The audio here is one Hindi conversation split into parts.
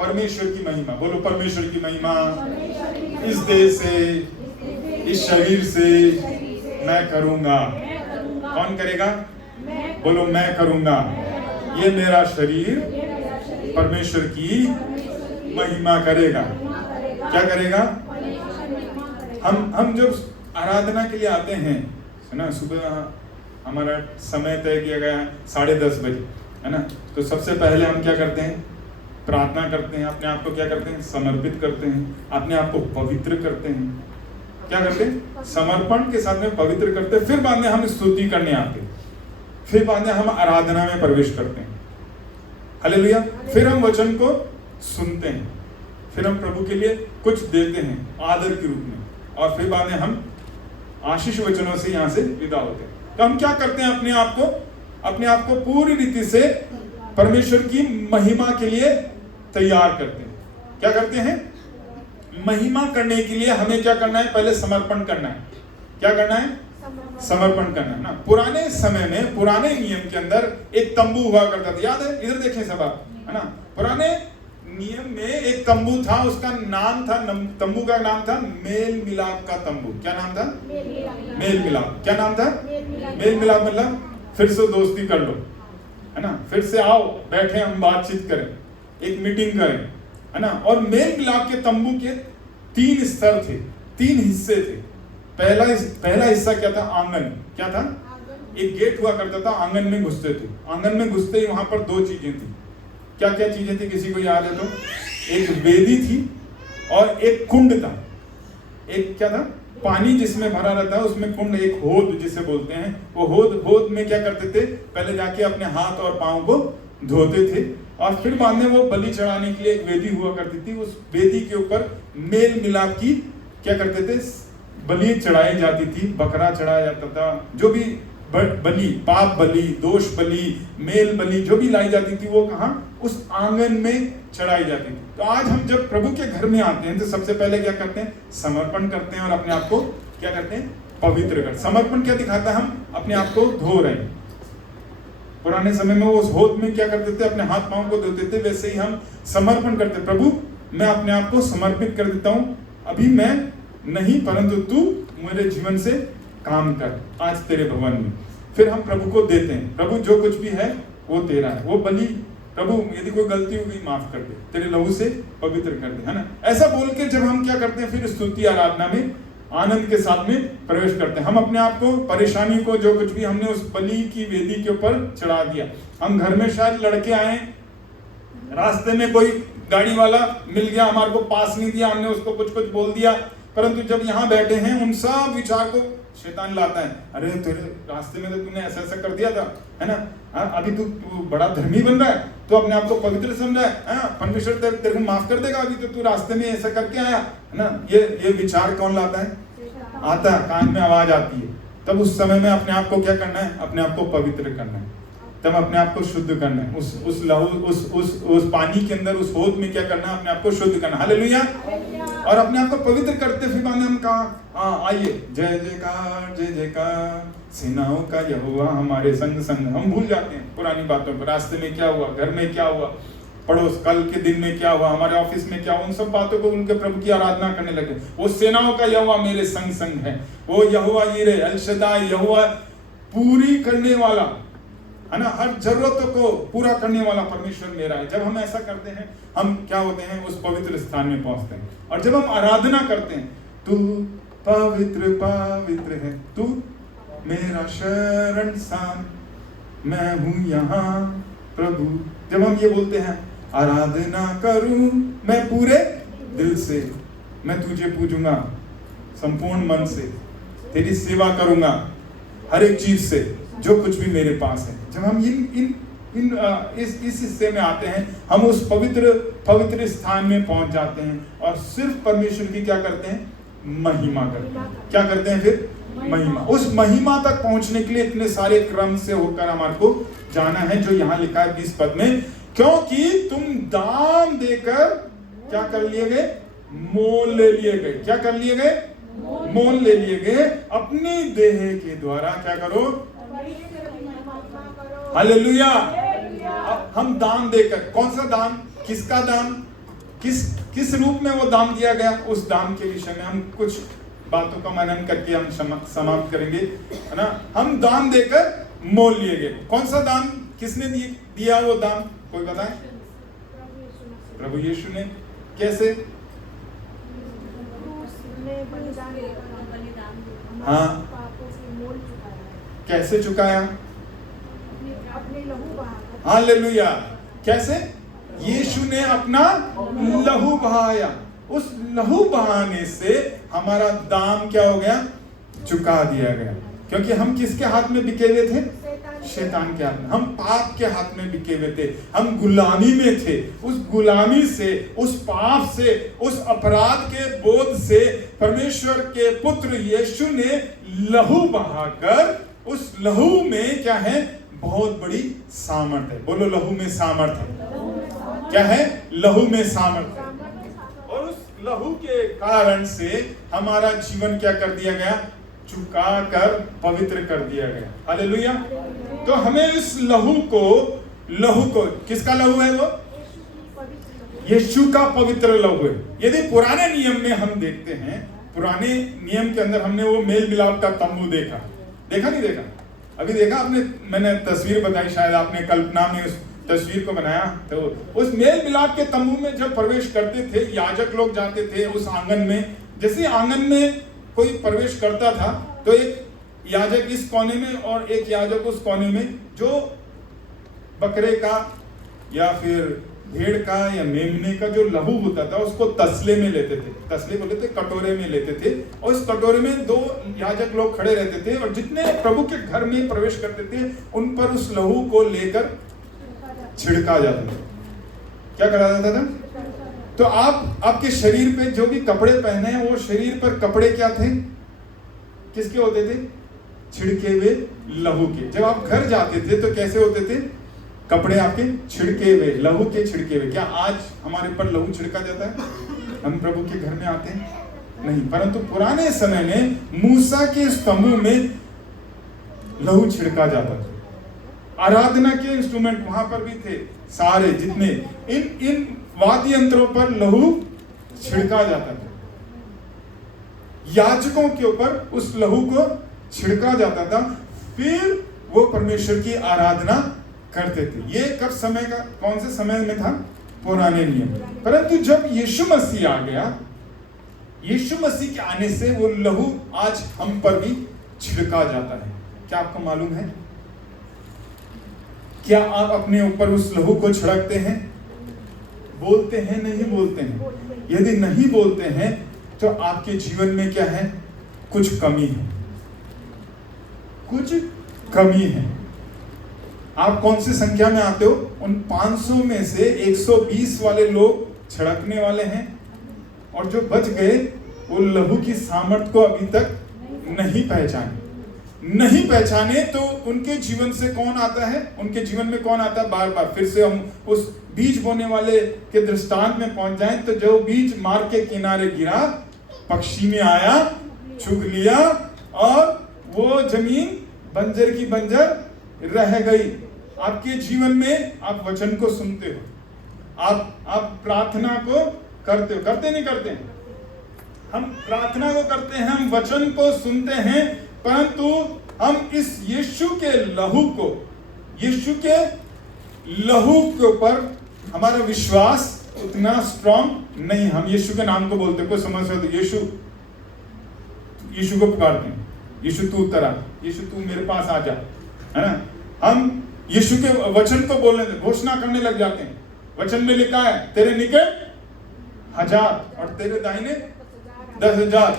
परमेश्वर की महिमा, बोलो परमेश्वर की महिमा इस देह से, इस शरीर से मैं करूंगा। कौन करेगा? बोलो मैं करूंगा। ये मेरा शरीर परमेश्वर की महिमा करेगा। क्या करेगा? हम जब आराधना के लिए आते हैं, है ना, सुबह हमारा समय तय किया गया है 10:30 बजे, है ना, तो सबसे पहले हम क्या करते हैं? प्रार्थना करते हैं, अपने आप को क्या करते हैं? समर्पित करते हैं, अपने आप को पवित्र करते हैं। क्या करते हैं? समर्पण के साथ में पवित्र करते हैं। फिर बाद में हम स्तुति करने आते हैं, फिर बाद में हम आराधना में प्रवेश करते हैं। हालेलुया। फिर हम वचन को सुनते हैं, फिर हम प्रभु के लिए कुछ देते हैं आदर के रूप में, और फिर बाद में हम आशीष वचनों से यहाँ से विदा होते हैं। तो हम क्या करते हैं? अपने आप को पूरी रीति से परमेश्वर की महिमा के लिए तैयार करते हैं। क्या करते हैं? महिमा करने के लिए हमें क्या करना है? पहले समर्पण करना है। क्या करना है? समर्पण करना है ना। पुराने समय में, पुराने नियम के अंदर एक तंबू हुआ करता था, याद है? इधर देखें सब आप, है ना। पुराने नियम में एक तंबू था, उसका नाम था, तंबू का नाम था मेल मिलाप का तंबू। क्या नाम था? मेल मिलाप। क्या नाम था? मेल मिलाप मतलब फिर से दोस्ती कर लो, है ना, फिर से आओ, बैठे हम बातचीत करें, एक मीटिंग करें, है ना। और मेल मिलाप के तंबू के 3 स्तर थे, 3 हिस्से थे। पहला हिस्सा क्या था? आंगन। क्या था? एक गेट हुआ करता था, आंगन में घुसते थे। आंगन में घुसते ही वहां पर 2 चीजें थी। क्या क्या चीजें थी? किसी को याद है तो? एक वेदी थी और एक कुंड था। एक क्या था? पानी जिसमें भरा रहता है उसमें कुंड, एक होद जिसे बोलते हैं। वो होद में क्या करते थे? पहले जाके अपने हाथ और पांव को धोते थे, और फिर बाद में वो बलि चढ़ाने के लिए एक वेदी हुआ करती थी। उस वेदी के ऊपर मेल मिलाप की क्या करते थे? बलि चढ़ाई जाती थी, बकरा चढ़ाया जाता था, जो भी बलि, पाप बलि, दोष बलि, मेल बलि जो भी लाई जाती थी, वो कहाँ? उस आंगन में चढ़ाई जाती थी। तो आज हम जब प्रभु के घर में आते हैं तो सबसे पहले क्या करते हैं? समर्पण करते हैं, और अपने आप को क्या करते हैं? पवित्र करते हैं। समर्पण क्या दिखाता है? हम अपने आप को धो रहे हैं। पुराने समय में वो उस होद में क्या करते थे? अपने हाथ पांव को धोते थे। वैसे ही हम समर्पण करते, प्रभु मैं अपने आप को समर्पित कर देता हूँ, अभी मैं नहीं, परंतु तू मेरे जीवन से काम कर आज तेरे भवन में। फिर हम प्रभु को देते हैं, प्रभु जो कुछ भी है वो तेरा है, वो बलि, प्रभु यदि कोई गलती हो गई माफ कर दे, तेरे लहू से पवित्र कर दे, है ना। ऐसा बोल के जब हम क्या करते हैं? फिर स्तुति आराधना में आनंद के साथ में प्रवेश करते हैं। हम अपने आप को, परेशानी को, जो कुछ भी हमने उस बलि की वेदी के ऊपर चढ़ा दिया। हम घर में शायद लड़के आए, रास्ते में कोई गाड़ी वाला मिल गया, हमारे को पास नहीं दिया, हमने उसको कुछ बोल दिया, परंतु जब यहाँ बैठे हैं उन सब विचार को शैतान लाता है। अरे तेरे रास्ते में तो तूने ऐसा ऐसा कर दिया था, है ना, अभी तू बड़ा धर्मी बन रहा है, तो अपने आप को पवित्र समझा है, परमेश्वर तेरे को माफ कर देगा, अभी तो तू रास्ते में ऐसा करके आया, है ना। ये विचार कौन लाता है? आता है, कान में आवाज आती है। तब उस समय में अपने आप को क्या करना है? अपने आप को पवित्र करना है, तब अपने आप को शुद्ध करना है। उस लहू, उस पानी के अंदर, उस होद में क्या करना है? अपने आप को शुद्ध करना। हालेलुया। और अपने आप को पवित्र करते फिर बाद में हम कहा आइए, जय जयकार जय जयकार सेनाओं का यहोवा हमारे संग संग। हम भूल जाते हैं पुरानी बातों पर, रास्ते में क्या हुआ, घर में क्या हुआ, पड़ोस कल के दिन में क्या हुआ, हमारे ऑफिस में क्या हुआ, उन सब बातों को, उनके प्रभु की आराधना करने लगे। वो सेनाओं का यहोवा मेरे संग संग है, वो यहोवा यिरे अल शद्दाई, यहोवा पूरी करने वाला, है ना, हर जरूरतों को पूरा करने वाला परमेश्वर मेरा है। जब हम ऐसा करते हैं हम क्या होते हैं? उस पवित्र स्थान में पहुंचते हैं। और जब हम आराधना करते हैं, तू पवित्र पवित्र है, तू मेरा शरण स्थान, मैं हूं यहाँ प्रभु। जब हम ये बोलते हैं, आराधना करूं मैं पूरे दिल से, मैं तुझे पूजूंगा संपूर्ण मन से, तेरी सेवा करूंगा हर एक चीज से जो कुछ भी मेरे पास है। जब हम इस हिस्से में आते हैं, हम उस पवित्र स्थान में पहुंच जाते हैं और सिर्फ परमेश्वर की क्या करते हैं? महिमा करते हैं। क्या करते हैं फिर? महिमा। उस महिमा तक पहुंचने के लिए इतने सारे क्रम से होकर हमारे को जाना है, जो यहाँ लिखा है 20 पद में, क्योंकि तुम दाम देकर क्या कर लिए गए? मोल ले लिए गए। क्या कर लिए गए? मोल ले लिए गए। अपनी देह के द्वारा क्या करो? हालेलुया। हम दान देकर, कौन सा दान? किसका दान? किस रूप में वो दाम दिया गया, उस दाम के विषय में हम कुछ बातों का मनन करके हम समाप्त करेंगे, है ना। हम दाम देकर मोल लिए गए। कौन सा दाम, किसने दिया वो दाम, कोई बताए? प्रभु यीशु ने। कैसे? हाँ, कैसे चुकाया? हालेलुया। कैसे? यीशु ने अपना लहू बहाया। उस लहू बहाने से हमारा दाम क्या हो गया? चुका दिया गया। क्योंकि हम किसके हाथ में बिके हुए थे? शैतान के हाथ में। हम पाप के हाथ में बिके हुए थे, हम गुलामी में थे। उस गुलामी से, उस पाप से, उस अपराध के बोध से परमेश्वर के पुत्र यीशु ने लहू बहाकर, उस लहू में क्या है? बहुत बड़ी सामर्थ है। बोलो, लहू में सामर्थ है। क्या है? लहू में सामर्थ है। और उस लहू के कारण से हमारा जीवन क्या कर दिया गया? चुका कर पवित्र कर दिया गया। हालेलुया। तो हमें इस लहू को किसका लहू है? वो यीशु का पवित्र लहू है। यदि पुराने नियम में हम देखते हैं, पुराने नियम के अंदर हमने वो मेल मिलाप का तंबू देखा नहीं देखा? अभी देखा आपने? मैंने तस्वीर बताई, शायद आपने कल्पना में उस तस्वीर को बनाया। तो उस मेल मिलाप के तंबू में जब प्रवेश करते थे, याजक लोग जाते थे उस आंगन में। जैसे आंगन में कोई प्रवेश करता था तो एक याजक इस कोने में और एक याजक उस कोने में, जो बकरे का या फिर भेड़ का या मेमने का जो लहू होता था उसको तसले में लेते थे। तसले बोले थे, कटोरे में लेते थे। और इस कटोरे में दो याजक लोग खड़े रहते थे और जितने प्रभु के घर में प्रवेश करते थे उन पर उस लहू को लेकर छिड़का जाता था। क्या करा जाता था? तो आपके शरीर पे जो भी कपड़े पहने हैं, वो शरीर पर कपड़े क्या थे? किसके होते थे? छिड़के हुए लहू के। जब आप घर जाते थे तो कैसे होते थे? कपड़े आपके छिड़के हुए, लहू के छिड़के हुए। क्या आज हमारे पर लहू छिड़का जाता है? हम प्रभु के घर में आते हैं? नहीं। परंतु पुराने समय में मूसा के स्तंभ में लहू छिड़का जाता था। आराधना के इंस्ट्रूमेंट वहां पर भी थे, सारे जितने इन वाद्य यंत्रों पर लहू छिड़का जाता था। याजकों के ऊपर उस लहू को छिड़का जाता था, फिर वो परमेश्वर की आराधना करते थे। ये कब समय का, कौन से समय में था? पुराने नियम। परंतु जब यीशु मसीह आ गया, यीशु मसीह के आने से वो लहू आज हम पर भी छिड़का जाता है। क्या आपको मालूम है? क्या आप अपने ऊपर उस लहू को छिड़कते हैं? बोलते हैं? नहीं बोलते हैं? यदि नहीं बोलते हैं तो आपके जीवन में क्या है? कुछ कमी है, कुछ कमी है। आप कौन सी संख्या में आते हो? उन 500 में से 120 वाले लोग छिड़कने वाले हैं, और जो बच गए वो लहू की सामर्थ को अभी तक नहीं पहचाने। तो उनके जीवन से कौन आता है? उनके जीवन में कौन आता है? बार बार फिर से हम उस बीज बोने वाले के दृष्टांत में पहुंच जाएं तो जो बीज मार्ग के किनारे गिरा, पक्षी में आया, चुग लिया और वो जमीन बंजर की बंजर रह गई। आपके जीवन में आप वचन को सुनते हो, आप प्रार्थना को करते हो, करते नहीं करते? हम प्रार्थना को करते हैं, हम वचन को सुनते हैं, परंतु हम इस यीशु के लहू के ऊपर हमारा विश्वास उतना स्ट्रॉन्ग नहीं। हम यीशु के नाम को बोलते, कोई समझ रहे तो यीशु को पुकारते हैं, यीशु तू उत्तर आ, यीशु तू मेरे पास आ जा, है ना। हम यीशु के वचन को बोलने, घोषणा करने लग जाते हैं। वचन में लिखा है तेरे निकट 1000 और तेरे दाहिने 10,000,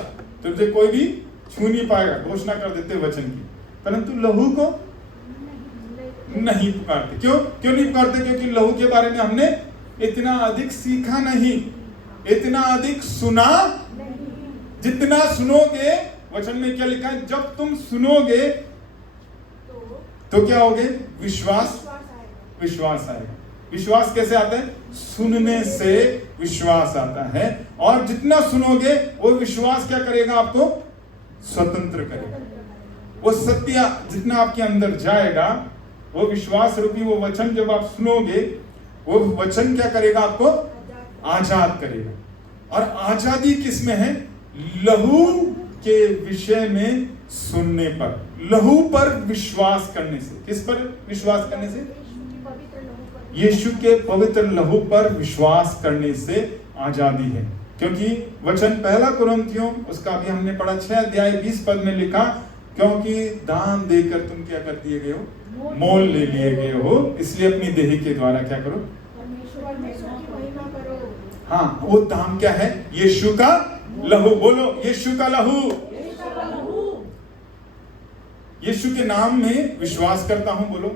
तुझे कोई भी छू नहीं पाएगा। घोषणा कर देते वचन की, परंतु लहू को नहीं पुकारते। क्यों नहीं पुकारते? क्योंकि लहू के बारे में हमने इतना अधिक सीखा नहीं, इतना अधिक सुना। जितना सुनोगे, वचन में क्या लिखा है? जब तुम सुनोगे तो क्या होगे? विश्वास आएगा। विश्वास कैसे आता है? सुनने से विश्वास आता है, और जितना सुनोगे वो विश्वास क्या करेगा? आपको स्वतंत्र करेगा। वो सत्य जितना आपके अंदर जाएगा, वो विश्वास रूपी वो वचन जब आप सुनोगे, वो वचन क्या करेगा? आपको आजाद करेगा। और आजादी किस में है? लहू के विषय में सुनने पर, लहू पर विश्वास करने से। किस पर विश्वास करने से? यीशु के पवित्र लहू पर विश्वास करने से आजादी है। क्योंकि वचन 1 कुरिन्थियों उसका भी हमने पढ़ा 6 अध्याय 20 पद में लिखा, क्योंकि दान देकर तुम क्या कर दिए गए हो? मोल ले लिए गए हो, इसलिए अपनी देह के द्वारा क्या करो? हाँ, वो दाम क्या है? यीशु का लहू। बोलो यीशु का लहू। यीशु के नाम में विश्वास करता हूं। बोलो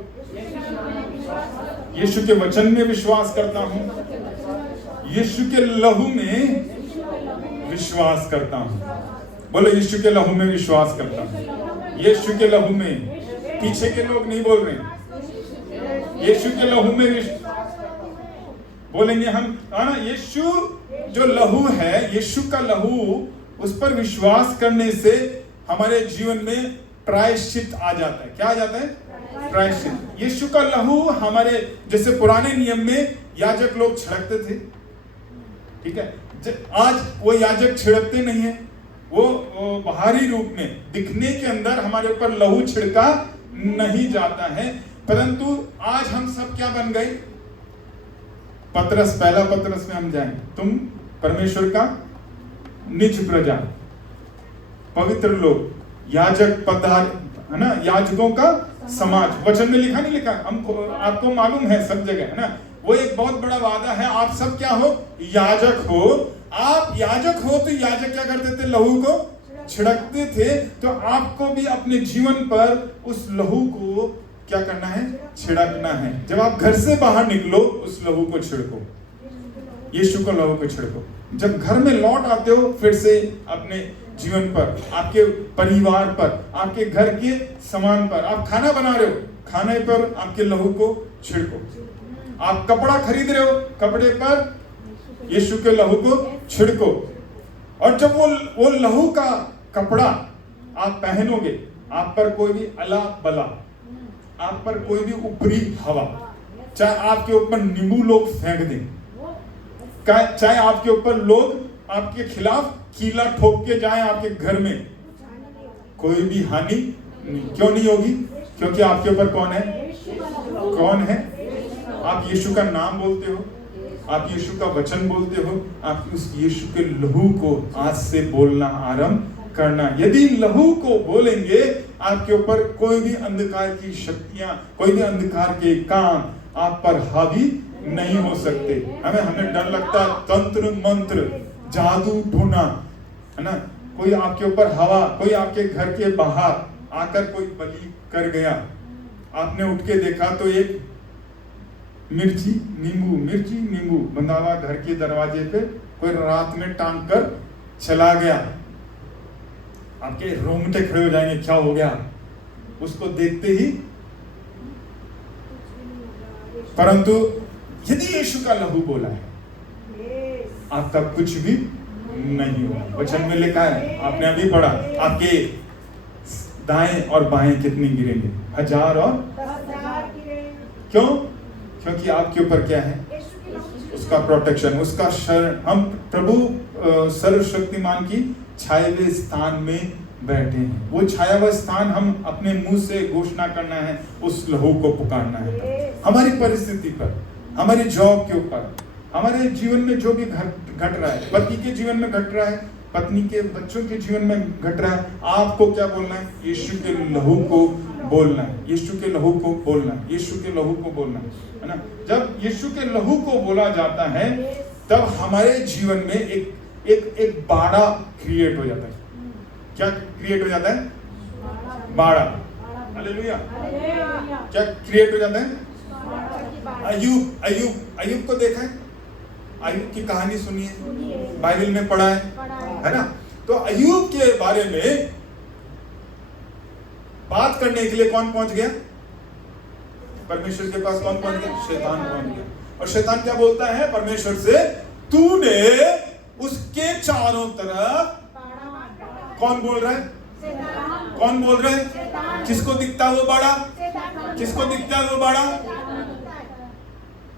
यीशु के वचन में विश्वास करता हूं, यीशु के लहू में विश्वास करता हूं। बोलो यीशु के लहू में विश्वास करता हूं। यीशु के लहू में, पीछे के लोग नहीं बोल रहे, यीशु के लहू में बोलेंगे हम, ना? यीशु जो लहू है, यीशु का लहू, उस पर विश्वास करने से हमारे जीवन में प्रायश्चित आ जाता है। क्या आ जाता है? प्रायश्चित। यीशु का लहू हमारे, जैसे पुराने नियम में याजक लोग छिड़कते थे, ठीक है, आज वो याजक छिड़कते नहीं है। वो बाहरी रूप में दिखने के अंदर हमारे ऊपर लहू छिड़का नहीं जाता है, परंतु आज हम सब क्या बन गए? पतरस, 1 पतरस में हम जाएं, तुम परमेश्वर का निज प्रजा, पवित्र लोग, याजक पदार, है ना, याजकों का समाज। वचन में लिखा नहीं लिखा? हमको, आपको मालूम है सब जगह, है ना? वो एक बहुत बड़ा वादा है, आप सब क्या हो? याजक हो। आप याजक हो तो याजक क्या करते थे? लहू को छिड़कते थे। तो आपको भी अपने जीवन पर उस लहू को क्या करना है? छिड़कना है। जब आप घर से बाहर निकलो, उस लहू को छिड़को, यीशु का लहू को छिड़को। जब घर में लौट आते हो, फिर से अपने जीवन पर, आपके परिवार पर, आपके घर के सामान पर, आप खाना बना रहे हो, खाने पर आपके लहू को छिड़को। आप कपड़ा खरीद रहे हो, कपड़े पर यीशु के लहू को छिड़को। और जब वो लहू का कपड़ा आप पहनोगे, आप पर कोई भी अला बला, आप पर कोई भी ऊपरी हवा, चाहे आपके ऊपर नींबू लोग फेंक दें, चाहे आपके ऊपर लोग आपके खिलाफ कीला ठोक के जाएं आपके घर में, कोई भी हानि क्यों नहीं होगी? क्योंकि आपके ऊपर कौन है? कौन है? आप यीशु का नाम बोलते हो, आप यीशु का वचन बोलते हो, आप उस यीशु के लहू को आज से बोलना आरंभ करना। यदि लहू को बोलेंगे, आपके ऊपर कोई भी अंधकार की शक्तियां, कोई भी अंधकार के काम आप पर हावी नहीं हो सकते। हमें डर लगता है तंत्र मंत्र जादू टोना, है ना? कोई आपके ऊपर हवा, कोई आपके घर के बाहर आकर कोई बलि कर गया, आपने उठ के देखा तो एक मिर्ची नींबू बंधा हुआ घर के दरवाजे पे कोई रात में टांग कर चला गया, आपके रोंगटे खड़े हो जाएंगे, क्या हो गया उसको देखते ही। परंतु यदि यीशु का लहू बोला है, आपका कुछ भी नहीं होगा। वचन में लिखा है, आपने अभी पढ़ा, आपके दाएं और बाएं कितने गिरेंगे? 1000 और क्यों? क्योंकि आपके ऊपर क्या है? उसका प्रोटेक्शन, उसका शरण। हम प्रभु सर्वशक्तिमान की छाए हुए स्थान में बैठे हैं। वो छाया हुआ स्थान हम अपने मुंह से घोषणा करना है, उस लहू को पुकारना है। हमारी परिस्थिति पर, हमारी जॉब के ऊपर, हमारे जीवन में जो भी घट रहा है, पति के जीवन में घट रहा है, पत्नी के बच्चों के जीवन में घट रहा है, आपको क्या बोलना है? यीशु के लहू को बोलना है, यीशु के लहू को बोलना है, यीशु के लहू को बोलना है ना? जब यीशु के लहू को बोला जाता है, तब हमारे जीवन में एक बाड़ा क्रिएट हो जाता है। क्या क्रिएट हो जाता है? बाड़ा। हालेलुया। क्या क्रिएट हो जाता है? अय्यूब को देखा है? अय्यूब की कहानी सुनी है, बाइबल में पढ़ा है ना? तो अय्यूब के बारे में बात करने के लिए कौन पहुंच गया? परमेश्वर के पास कौन पहुंच गया? शैतान पहुंच गया। और शैतान क्या बोलता है परमेश्वर से? तूने उसके चारों तरफ, कौन बोल रहा है? कौन बोल रहा है? किसको दिखता है वो बाड़ा? किसको दिखता है वो बाड़ा?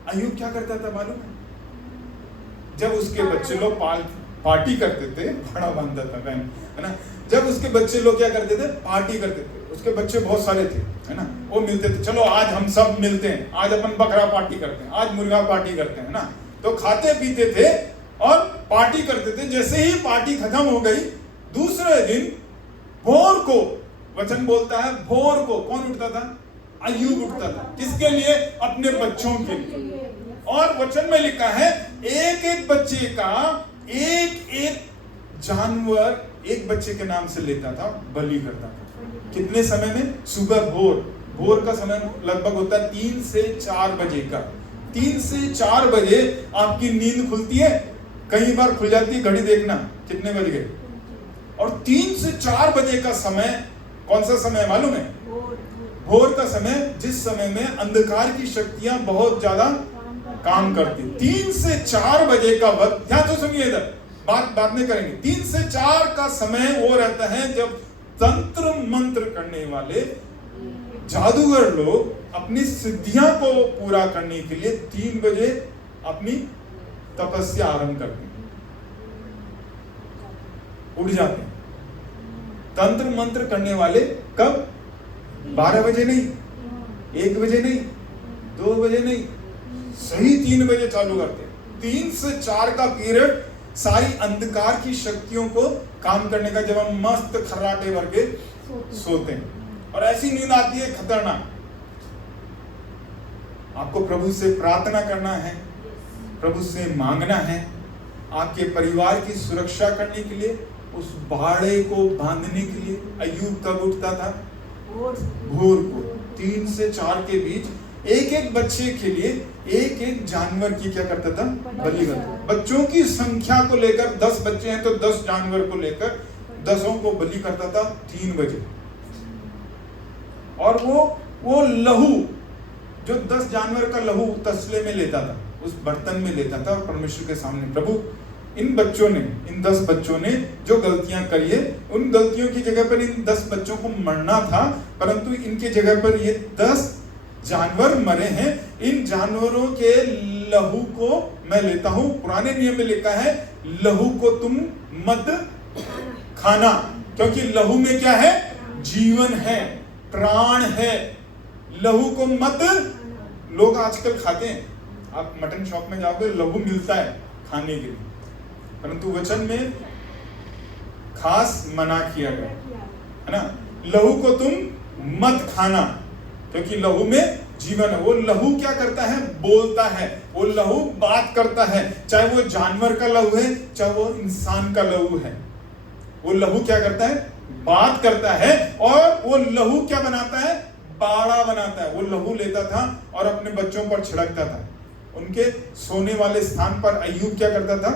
अय्यूब क्या करता था मालूम है? जब उसके बच्चे लोग पार्टी करते थे, बड़ा बांधता था बहन, है ना, जब उसके बच्चे लोग क्या करते थे, पार्टी करते थे, उसके बच्चे बहुत सारे थे, है ना, वो मिलते थे, चलो आज हम सब मिलते हैं, आज अपन बकरा पार्टी करते हैं, आज मुर्गा पार्टी करते हैं, ना, तो खाते पीते थे और पार्टी करते थे। जैसे ही पार्टी खत्म हो गई, दूसरे दिन भोर को, वचन बोलता है भोर को कौन उठता था, अय्यूब उठता था। किसके लिए, अपने बच्चों के लिए। और वचन में लिखा है एक एक बच्चे का एक एक जानवर एक बच्चे के नाम से लेता था, बलि करता था। कितने समय में, सुबह भोर का समय लगभग होता है 3 से 4 बजे का। 3 से 4 बजे आपकी नींद खुलती है, कई बार खुल जाती है, घड़ी देखना कितने बज गए। और 3 से 4 बजे का समय कौन सा समय मालूम है, भोर का समय, जिस समय में अंधकार की शक्तियां बहुत ज्यादा काम करती। 3 से 4 बजे का वक्त, ध्यान से सुनिए, इधर बात में करेंगे। 3 से 4 का समय वो रहता है जब तंत्र मंत्र करने वाले जादूगर लोग अपनी सिद्धियां को पूरा करने के लिए 3 बजे अपनी तपस्या आरंभ करते हैं, उठ जाते हैं। तंत्र मंत्र करने वाले कब, 12 बजे नहीं, 1 बजे नहीं, 2 बजे नहीं, सही 3 बजे चालू करते हैं। 3 से 4 का पीरियड सारी अंधकार की शक्तियों को काम करने का, जब हम मस्त खर्राटे भर के सोते हैं। और ऐसी नींद आती है खतरनाक। आपको प्रभु से प्रार्थना करना है, प्रभु से मांगना है, आपके परिवार की सुरक्षा करने के लिए, उस बाड़े को बांधने के लिए। अय्यूब कब उठता था, भोर को। 3 से 4 के बीच एक एक बच्चे के लिए एक एक जानवर की क्या करता था, बलि करता। बच्चों की संख्या को लेकर 10 बच्चे हैं तो 10 जानवर को लेकर 10 को बलि करता था 3 बजे। और वो लहू, जो 10 जानवर का लहू तसले में लेता था, उस बर्तन में लेता था और परमेश्वर के सामने, प्रभु इन बच्चों ने, इन 10 बच्चों ने जो गलतियां करी है, उन गलतियों की जगह पर इन 10 बच्चों को मरना था, परंतु इनके जगह पर ये 10 जानवर मरे हैं। इन जानवरों के लहू को मैं लेता हूं। पुराने नियम में लिखा है लहू को तुम मत खाना, क्योंकि लहू में क्या है, जीवन है, प्राण है। लहू को मत, लोग आजकल खाते हैं, आप मटन शॉप में जाओगे लहू मिलता है खाने के लिए, परंतु वचन में खास मना किया गया है ना, लहू को तुम मत खाना, क्योंकि लहू में जीवन है। वो लहू क्या करता है, बोलता है, वो लहू बात करता है, चाहे वो जानवर का लहू है चाहे वो इंसान का लहू है। वो लहू क्या करता है, बात करता है, और वो लहू क्या बनाता है, बाड़ा बनाता है। वो लहू लेता था और अपने बच्चों पर छिड़कता था। उनके सोने वाले स्थान पर अय्यूब क्या करता था,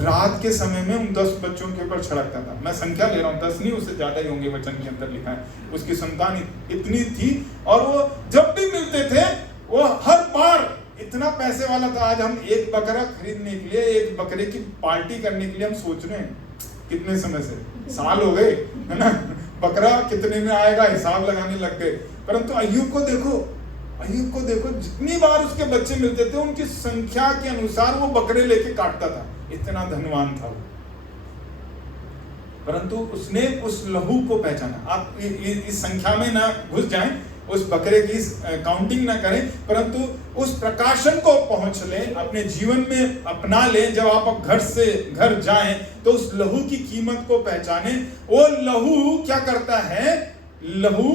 रात के समय में उन 10 बच्चों के ऊपर छिड़कता था। मैं संख्या ले रहा हूं, 10 नहीं, उससे ज्यादा ही होंगे, वचन के अंदर लिखा है। उसकी संतान इतनी थी, और वो जब भी मिलते थे वो हर बार इतना पैसे वाला था। आज हम एक बकरा खरीदने के लिए, एक बकरे की पार्टी करने के लिए हम सोच रहे हैं, कितने समय से, साल हो गए, है ना, बकरा कितने में आएगा हिसाब लगाने लग गए। परंतु अय्यूब को देखो, जितनी बार उसके बच्चे मिलते थे उनकी संख्या के अनुसार वो बकरे लेके काटता था, इतना धनवान था वो। परंतु उसने उस लहू को पहचाना। आप इस संख्या में ना घुस जाएं, उस बकरे की काउंटिंग ना करें, परंतु उस प्रकाशन को पहुंच लें, अपने जीवन में अपना लें। जब आप घर से घर जाएं तो उस लहू की कीमत को पहचानें। वो लहू क्या करता है, लहू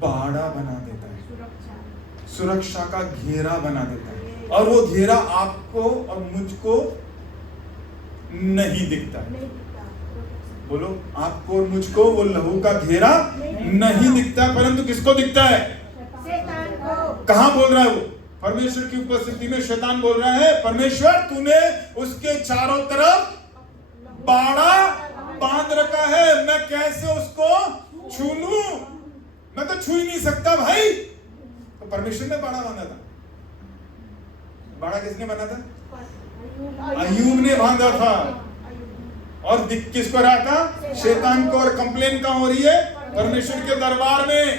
बाड़ा बना देता है, सुरक्षा का घेरा बना देता है, और वो घेरा आपको और मुझको नहीं दिखता। बोलो, आपको और मुझको वो लहू का घेरा नहीं दिखता, परंतु किसको दिखता है, शैतान को। कहां बोल रहा है वो, परमेश्वर की उपस्थिति में शैतान बोल रहा है, परमेश्वर तूने उसके चारों तरफ बाड़ा बांध रखा है, मैं कैसे उसको छू लूं, मैं तो छू ही नहीं सकता भाई। तो परमेश्वर ने बाड़ा बांधा था। बाड़ा किसने बांधा था, अय्यूब ने बांधा था। और दिख किसको रहा था, शैतान को। और कंप्लेन कहां हो रही है, परमेश्वर के दरबार में,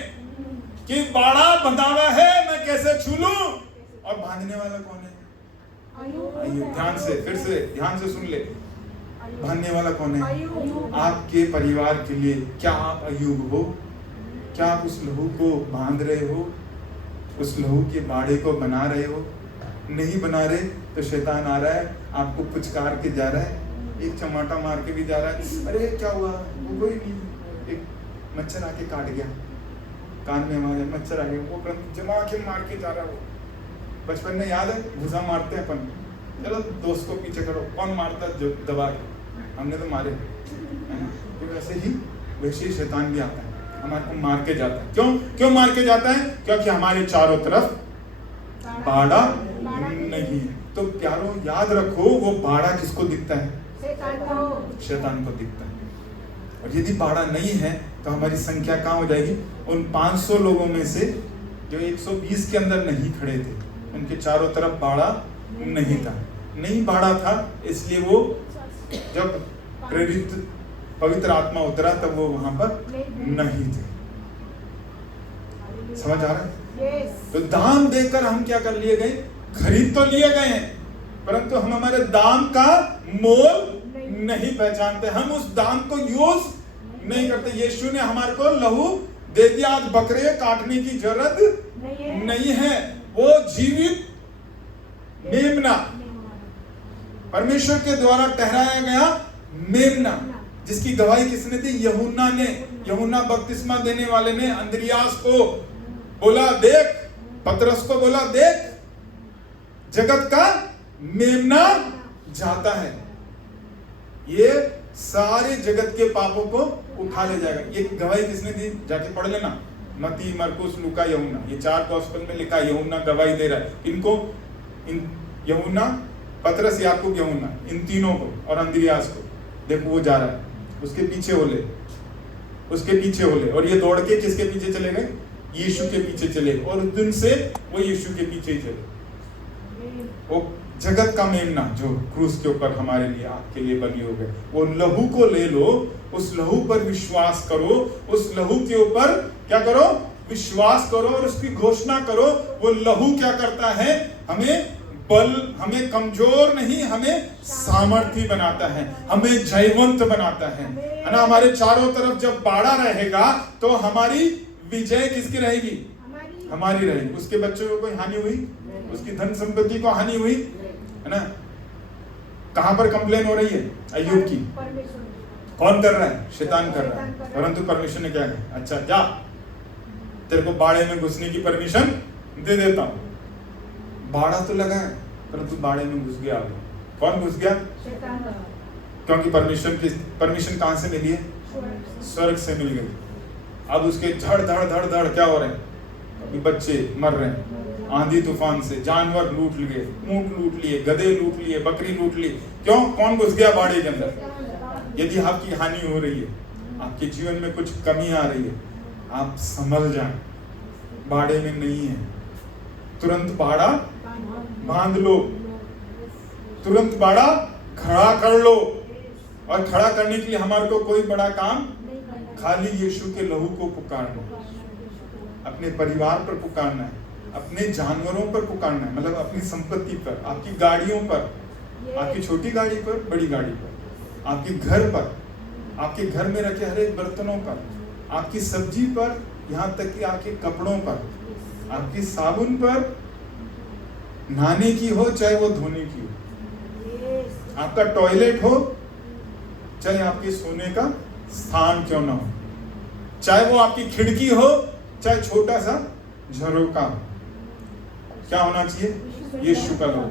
कि बाड़ा बंधा हुआ है, मैं कैसे छू लूं। और बांधने वाला कौन है, अय्यूब। ध्यान से, फिर से ध्यान से सुन ले, बांधने वाला कौन है? आपके परिवार के लिए। क्या आप अय्यूब हो? क्या आप उस लहू को बांध रहे हो? उस लहू के बाड़े को बना रहे हो? नहीं बना रहे तो शैतान आ रहा है, आपको पुचकार के जा रहा है, एक चमाटा मार के भी जा रहा है। अरे क्या हुआ? वो कोई नहीं, एक मच्छर आके काट गया, कान में हमारे मच्छर आ गया, वो जमा के मार के जा रहा है। वो बचपन में याद है, घुसा मारते हैं अपन, चलो दोस्त को पीछे करो, कौन मारता जो दबा के? हमने तो मारे, है ना? तो वैसे ही शैतान भी आता है, हमारे को मार के जाता है। क्यों मार के जाता है? क्योंकि हमारे चारों तरफ बाड़ा नहीं है। तो प्यारो याद रखो, वो बाड़ा किसको दिखता है? शैतान को दिखता है। और यदि बाड़ा नहीं है तो हमारी संख्या कहाँ हो जाएगी? उन 500 लोगों में से जो 120 के अंदर नहीं खड़े थे, उनके चारों तरफ बाड़ा नहीं था। नहीं बाड़ा था, इसलिए वो जब प्रेरित पवित्र आत्मा उतरा तब वो वहां पर नहीं थे। समझ आ रहा है? तो दाम देकर हम क्या कर लिए गए? खरीद तो लिए गए हैं, परंतु हम हमारे दाम का मोल नहीं पहचानते, हम उस दाम को यूज नहीं करते। यीशु ने हमारे को लहू दे दिया, आज बकरे काटने की जरूरत नहीं है। वो जीवित मेमना, परमेश्वर के द्वारा ठहराया गया मेमना, जिसकी गवाही किसने दी? यूहन्ना ने। यूहन्ना बपतिस्मा देने वाले ने अंद्रियास को बोला देख, पतरस को बोला देख, जगत का मेमना जाता है, ये सारे जगत के पापों को उठा ले जाएगा। ये गवाही किसने दी? जाके पढ़ लेना, मत्ती, मरकुस, लूका, यूहन्ना, ये 4 गॉस्पेल में लिखा है। यूहन्ना गवाही दे रहा है इनको, इन यूहन्ना, पतरस, याकूब, यूहन्ना, इन तीनों को और अंद्रियास को। देखो वो जा रहा है, उसके पीछे होले, और ये दौड़ के किसके पीछे चले गए? यीशु के पीछे चले, और उस दिन से वो यीशु के पीछे ही चले। वो जगत का मेमना जो क्रूस के ऊपर हमारे लिए, आपके लिए बली हो गए, वो लहू को ले लो, उस लहू पर विश्वास करो, उस लहू के ऊपर क्या करो? विश्वास करो और उसकी घोषणा करो। वो लहू क्या करता है? हमें बल, हमें कमजोर नहीं, हमें सामर्थी बनाता है, हमें जयवंत बनाता है ना? हमारे चारों तरफ जब बाड़ा रहेगा तो हमारी विजय किसकी रहेगी? हमारी रहेगी। उसके बच्चों को कोई हानि हुई? उसकी धन संपत्ति को हानि हुई? है ना? कहां पर कंप्लेन हो रही है? अय्यूब की। कौन कर रहा है? शैतान कर रहा है। परंतु परमेश्वर ने क्या कहा? अच्छा जा, तेरे को बाड़े में घुसने की परमिशन दे देता हूं। बाड़ा तो लगा है, परंतु बाड़े में घुस गया। कौन घुस गया? शैतान। क्योंकि परमिशन की परमिशन कहां से मिली है? स्वर्ग से मिल गई। अब उसके धड़ धड़ धड़ धड़ क्या हो रहे हैं? अभी बच्चे मर रहे हैं आंधी तूफान से, जानवर लूट लिए, ऊंट लूट लिए, गधे लूट लिए, बकरी लूट ली। क्यों? कौन घुस गया बाड़े के अंदर? यदि आपकी हानि हो रही है, आपके जीवन में कुछ कमी आ रही है, आप संभल जाएं, बाड़े में नहीं है। तुरंत बाड़ा बांध लो, तुरंत बाड़ा खड़ा कर लो। और खड़ा करने के लिए हमारे को कोई बड़ा काम, खाली यीशु के लहू को पुकारना, अपने परिवार पर पुकारना है, अपने जानवरों पर पुकारना है, मतलब अपनी संपत्ति पर, आपकी गाड़ियों पर, आपकी छोटी गाड़ी पर, बड़ी गाड़ी पर, आपके घर पर, आपके घर में रखे हर एक बर्तनों पर, आपकी सब्जी पर, यहाँ तक कि आपके कपड़ों पर, आपकी साबुन पर, नहाने की हो चाहे वो धोने की हो, आपका टॉयलेट हो चाहे आपके सोने का स्थान क्यों ना हो, चाहे वो आपकी खिड़की हो चाहे छोटा सा झरोका हो, क्या होना चाहिए? यीशु का लहू।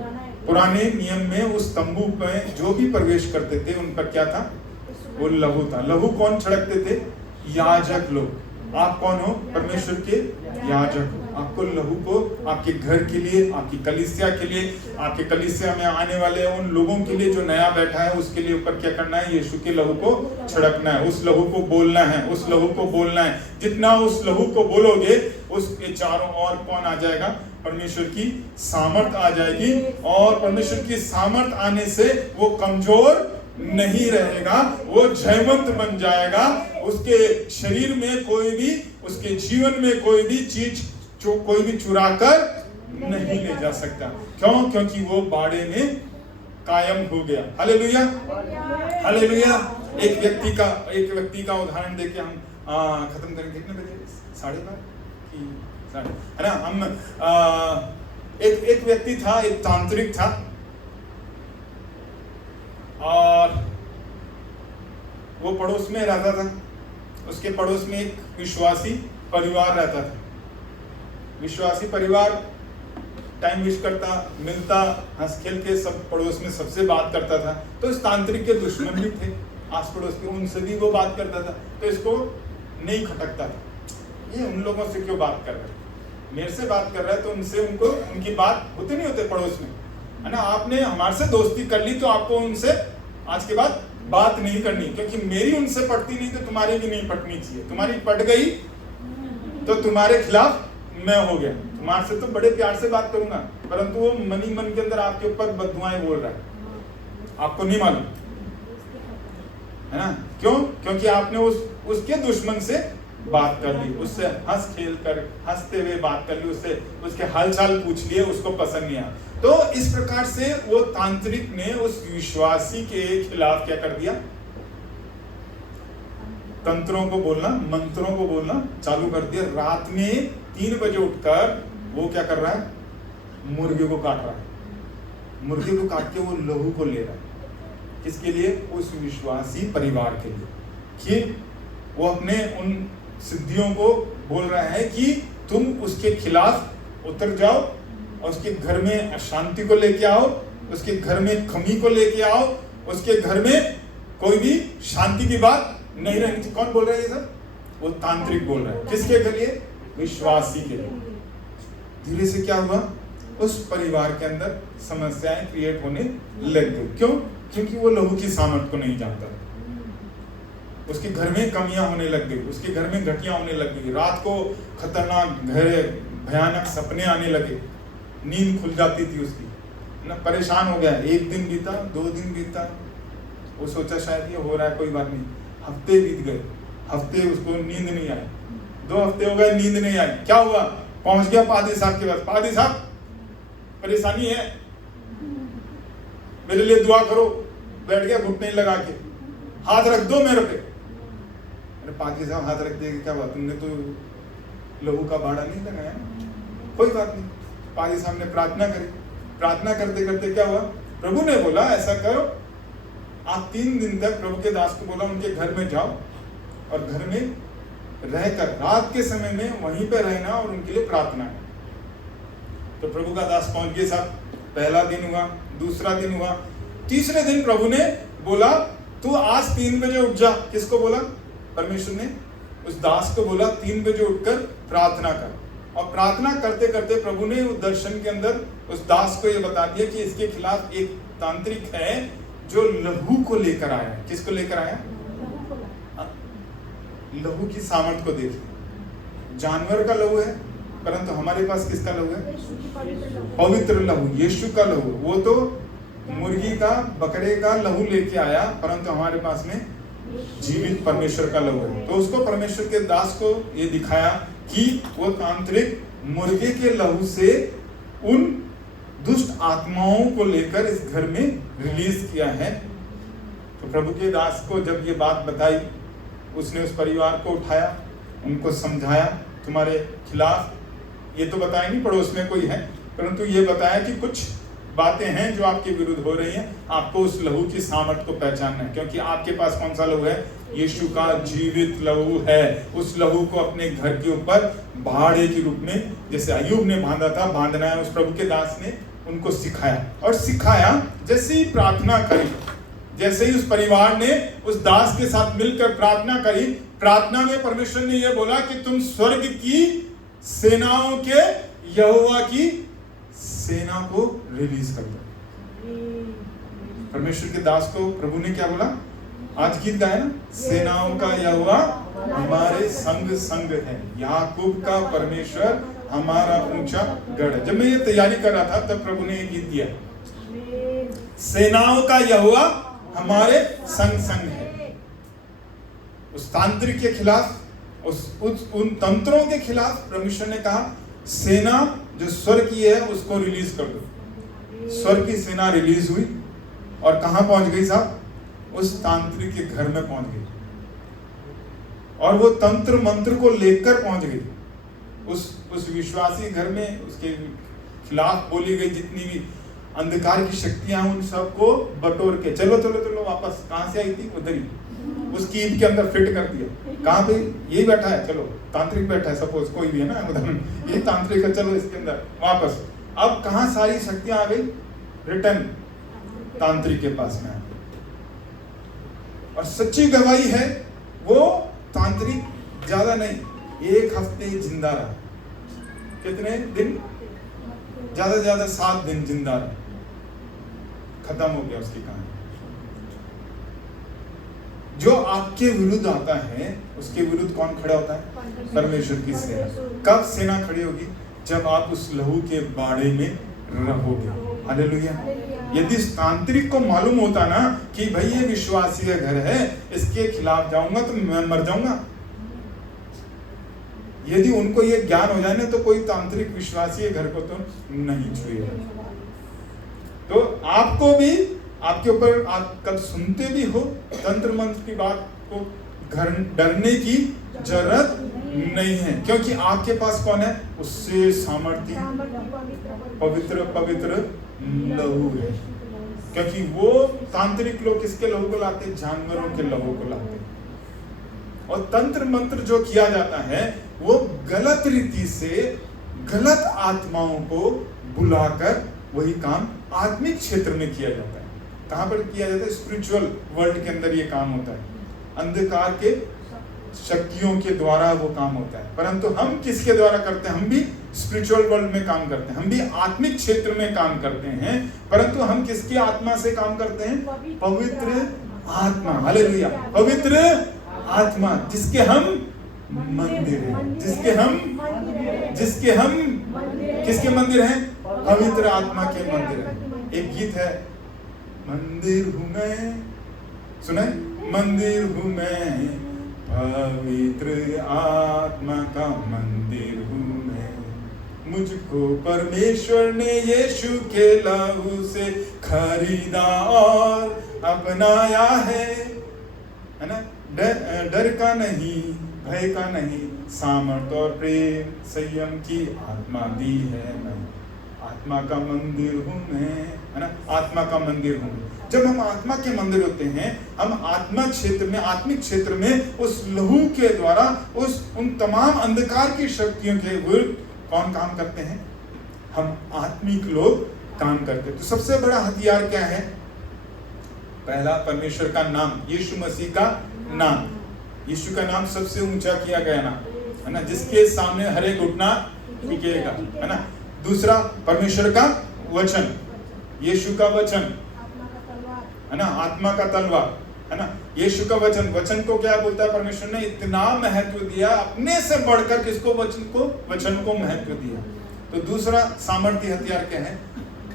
पुराने नियम में उस तंबू में जो भी प्रवेश करते थे उन पर क्या था? वो लहू था। लहू कौन छिड़कते थे? याजक लोग। आप कौन हो? परमेश्वर के याजक हो। आपको लहू को आपके घर के लिए, आपकी कलीसिया के लिए, आपके कलीसिया में आने वाले उन लोगों के लिए जो नया बैठा है, उसके लिए ऊपर क्या करना है? यीशु के लहू को छिड़कना है, उस लहू को बोलना है, उस लहू को बोलना है। जितना उस लहू को बोलोगे, उसके चारों ओर कौन आ जाएगा? परमेश्वर की सामर्थ आ जाएगी, और परमेश्वर की सामर्थ आने से वो कमजोर नहीं रहेगा, वो जयवंत बन जाएगा। उसके शरीर में कोई भी, उसके जीवन में कोई भी चीज जो कोई भी चुरा कर नहीं ले जा सकता। क्यों? क्योंकि वो बाड़े में कायम हो गया। Hallelujah, hallelujah. एक व्यक्ति का उदाहरण देके हम खत्म करेंगे। कितने बजे? 12:30 की साढ़े, है ना? हम एक व्यक्ति था, एक तांत्रिक था, और वो पड़ोस में रहता था। उसके पड़ोस में एक विश्वासी परिवार रहता था। विश्वासी परिवार टाइम विश करता, मिलता, हंस खेल के सब पड़ोस में सबसे बात करता था। तो इस तांत्रिक के दुश्मन भी थे आस पड़ोस के, उनसे भी वो बात करता था। तो इसको नहीं खटकता था, ये उन लोगों से क्यों बात कर रहा है, मेरे से बात कर रहा है तो उनसे उनको उनकी बात होते नहीं होते पड़ोस में, है ना? आपने हमारे से दोस्ती कर ली तो आपको उनसे आज के बाद बात नहीं करनी, क्योंकि मेरी उनसे पटती नहीं तो तुम्हारी भी नहीं पटनी चाहिए। तुम्हारी पट गई तो तुम्हारे खिलाफ मैं हो गया। तुम्हारे से तो बड़े प्यार से बात करूंगा, परंतु वो मनी मन के अंदर आपके ऊपर बददुआएं बोल रहा है, आपको नहीं मालूम, है ना? क्यों? क्योंकि आपने उसके दुश्मन से बात कर ली, उससे हंस खेल कर, हंसते हुए बात कर ली, उससे उसके हालचाल पूछ लिए, उसको पसंद नहीं आया। तो इस प्रकार से वो तांत्रिक ने उस विश्वासी के खिलाफ क्या कर दिया? तंत्रों को बोलना, मंत्रों को बोलना चालू कर दिया। रात में 3 बजे उठकर वो क्या कर रहा है? मुर्गे को काट रहा है। मुर्गे को काट के वो लहू को ले रहा है। किसके लिए? उस विश्वासी परिवार के लिए, कि वो अपने उन सिद्धियों को बोल रहा है कि तुम उसके खिलाफ उतर जाओ और उसके घर में अशांति को लेके आओ, उसके घर में कमी को लेके आओ, उसके घर में कोई भी शांति की बात नहीं रहनी चाहिए। कौन बोल रहा है ये सब? वो तांत्रिक बोल रहा है। किसके लिए? विश्वासी के लिए। धीरे से क्या हुआ? उस परिवार के अंदर समस्याएं क्रिएट होने लग गई। क्यों? क्योंकि वो लहू की सामर्थ को नहीं जानता। उसके घर में कमियां होने लग गई, उसके घर में घटियां होने लग गई, रात को खतरनाक गहरे भयानक सपने आने लगे, नींद खुल जाती थी उसकी, ना? परेशान हो गया। 1 दिन बीता, 2 दिन बीता, वो सोचा शायद ये हो रहा है, कोई बात नहीं। हफ्ते बीत गए, हफ्ते उसको नींद नहीं आई, 2 हफ्ते हो गए, नींद नहीं आई। क्या हुआ? पहुंच गया पादरी साहब के पास। पादरी साहब, परेशानी है, मेरे लिए दुआ करो। बैठ गया घुटने लगा के, हाथ रख दो मेरे पे। अरे पादरी साहब हाथ रख देगा, क्या हुआ? तुमने तो लहू का बाड़ा नहीं लगाया। कोई बात नहीं। पादरी साहब ने प्रार्थना करी। प्रार्थना करते करते क्या हुआ? प्रभु ने बोला ऐसा करो, आप 3 दिन तक, प्रभु के दास को बोला, उनके घर में जाओ और घर में रहकर रात के समय में वहीं पे रहना और उनके लिए प्रार्थना करना। तो प्रभु का दास पहुंच गए साहब। पहला दिन हुआ, दूसरा दिन हुआ, तीसरे दिन प्रभु ने बोला तू आज 3 बजे उठ जा। किसको बोला? परमेश्वर ने उस दास को बोला 3 बजे उठकर प्रार्थना कर। और प्रार्थना करते करते प्रभु ने उस दर्शन के अंदर उस दास को ये बता दिया कि इसके खिलाफ एक तांत्रिक है जो लहू को लेकर आया है। किसको लेकर आया? लहू की सामर्थ को देख। जानवर का लहू है, परंतु हमारे पास किसका लहू है? पवित्र लहू, यीशु का लहू। वो तो मुर्गी का, बकरे का लहू लेके आया, परंतु हमारे पास में जीवित परमेश्वर का लहू है। तो उसको परमेश्वर के दास को ये दिखाया कि वो तांत्रिक मुर्गे के लहू से उन दुष्ट आत्माओं को लेकर इस घर में रिलीज किया है। तो प्रभु के दास को जब ये बात बताई, उसने उस परिवार को उठाया, उनको समझाया, तुम्हारे खिलाफ ये तो बताया नहीं पड़ोस में कोई है, परंतु ये बताया कि कुछ बातें हैं जो आपके विरुद्ध हो रही हैं। आपको उस लहू की सामर्थ को पहचानना है, क्योंकि आपके पास कौन सा लहू है? यीशु का जीवित लहू है। उस लहू को अपने घर के ऊपर भाड़े के रूप में, जैसे अय्यूब ने बांधा था, बांधना है। उस प्रभु के दास ने उनको सिखाया, और सिखाया जैसे ही प्रार्थना करी, जैसे ही उस परिवार ने उस दास के साथ मिलकर प्रार्थना करी, प्रार्थना में परमेश्वर ने यह बोला कि तुम स्वर्ग की सेनाओं के यहोवा की सेना को रिलीज कर दो। परमेश्वर के दास को प्रभु ने क्या बोला? आज गीत गाया ना, सेनाओं का यहोवा हमारे संग संग है, याकूब का परमेश्वर हमारा ऊंचा गढ़ है। जब मैं ये तैयारी कर रहा था तब प्रभु ने ये गीत दिया, सेनाओं का यहोवा हमारे संग संग है। उस तांत्रिक के खिलाफ, उन तंत्रों के खिलाफ परमेश्वर ने कहा सेना जो स्वर्ग की है उसको रिलीज कर दो। स्वर्ग की सेना रिलीज हुई और कहां पहुंच गई साहब? उस तांत्रिक के घर में पहुंच गई और वो तंत्र मंत्र को लेकर पहुंच गई उस विश्वासी घर में। उसके खिलाफ बोली गई जितनी भी अंधकार की शक्तियां, उन सबको बटोर के चलो चलो चलो वापस। कहां से आई थी? उधर ही उसकी ईद के अंदर फिट कर दिया। कहां पे? यही बैठा है, चलो तांत्रिक बैठा है, सपोज कोई भी है ना उदाहरण, ये तांत्रिक है, चलो इसके अंदर वापस। अब कहां सारी शक्तियां आ गई? रिटर्न तांत्रिक के पास में। और सच्ची गवाही है वो तांत्रिक ज्यादा नहीं, 1 हफ्ते जिंदा रहा। कितने दिन? ज्यादा से ज्यादा 7 दिन जिंदा रहा, खत्म हो गया उसकी कहानी। जो आपके विरुद्ध आता है उसके विरुद्ध कौन खड़ा होता है? परमेश्वर की सेना। कब सेना खड़ी होगी? जब आप उस लहू के बाड़े में रहोगे। हालेलुया। यदि तांत्रिक को मालूम होता ना कि भाई ये विश्वासी का घर है, इसके खिलाफ जाऊंगा तो मैं मर जाऊंगा, यदि उनको ये ज्ञान हो जाए ना तो कोई तांत्रिक विश्वासी घर को तो नहीं छुएगा। तो आपको भी, आपके ऊपर, आप कब सुनते भी हो तंत्र मंत्र की बात को, घर डरने की जरूरत नहीं है, क्योंकि आपके पास कौन है? उससे सामर्थ्य पवित्र पवित्र लहू है। क्योंकि वो तांत्रिक लोग किसके लहू को लाते? जानवरों के लहू को लाते। और तंत्र मंत्र जो किया जाता है वो गलत रीति से गलत आत्माओं को बुलाकर वही काम आत्मिक क्षेत्र में किया जाता है। कहां पर किया जाता है? स्पिरिचुअल वर्ल्ड के अंदर ये काम होता है, अंधकार के शक्तियों के द्वारा वो काम होता है। परंतु हम किसके द्वारा करते हैं? हम भी स्पिरिचुअल वर्ल्ड में काम करते हैं, हम भी आत्मिक क्षेत्र में काम करते हैं, परंतु हम किसकी आत्मा से काम करते हैं? पवित्र आत्मा। हालेलुया। पवित्र आत्मा जिसके हम मंदिर हैं, जिसके हम किसके मंदिर हैं? पवित्र आत्मा के मंदिर हैं। एक गीत है, मंदिर हूं मैं, सुना? मंदिर हूं मैं, पवित्र आत्मा का मंदिर हूं मैं, मुझको परमेश्वर ने यीशु के लहू से खरीदा और अपनाया है ना? डर का नहीं, भय का नहीं, सामर्थ्य और प्रेम संयम की आत्मा दी है मैं, आत्मा का मंदिर हूं मैं, है ना? आत्मा का मंदिर हूं। जब हम आत्मा के मंदिर होते हैं, हम आत्मा क्षेत्र में, आत्मिक क्षेत्र में उस लहू के द्वारा उन तमाम अंधकार की शक्तियों के विरुद्ध कौन काम करते हैं? हम आत्मिक लोग काम करते हैं। तो सबसे बड़ा हथियार क्या है? पहला, परमेश्वर का नाम, यीशु मसीह का नाम। यीशु का नाम सबसे ऊंचा किया गया नाम, है ना, जिसके सामने हर एक घुटना टिकेगा, है ना। दूसरा, परमेश्वर का वचन, यीशु का वचन, है ना, आत्मा का तलवार, है ना। यीशु का वचन, वचन को क्या बोलता है? परमेश्वर ने इतना महत्व दिया, अपने से बढ़कर किसको? वचन को महत्व दिया। तो दूसरा सामर्थ्य हथियार क्या है?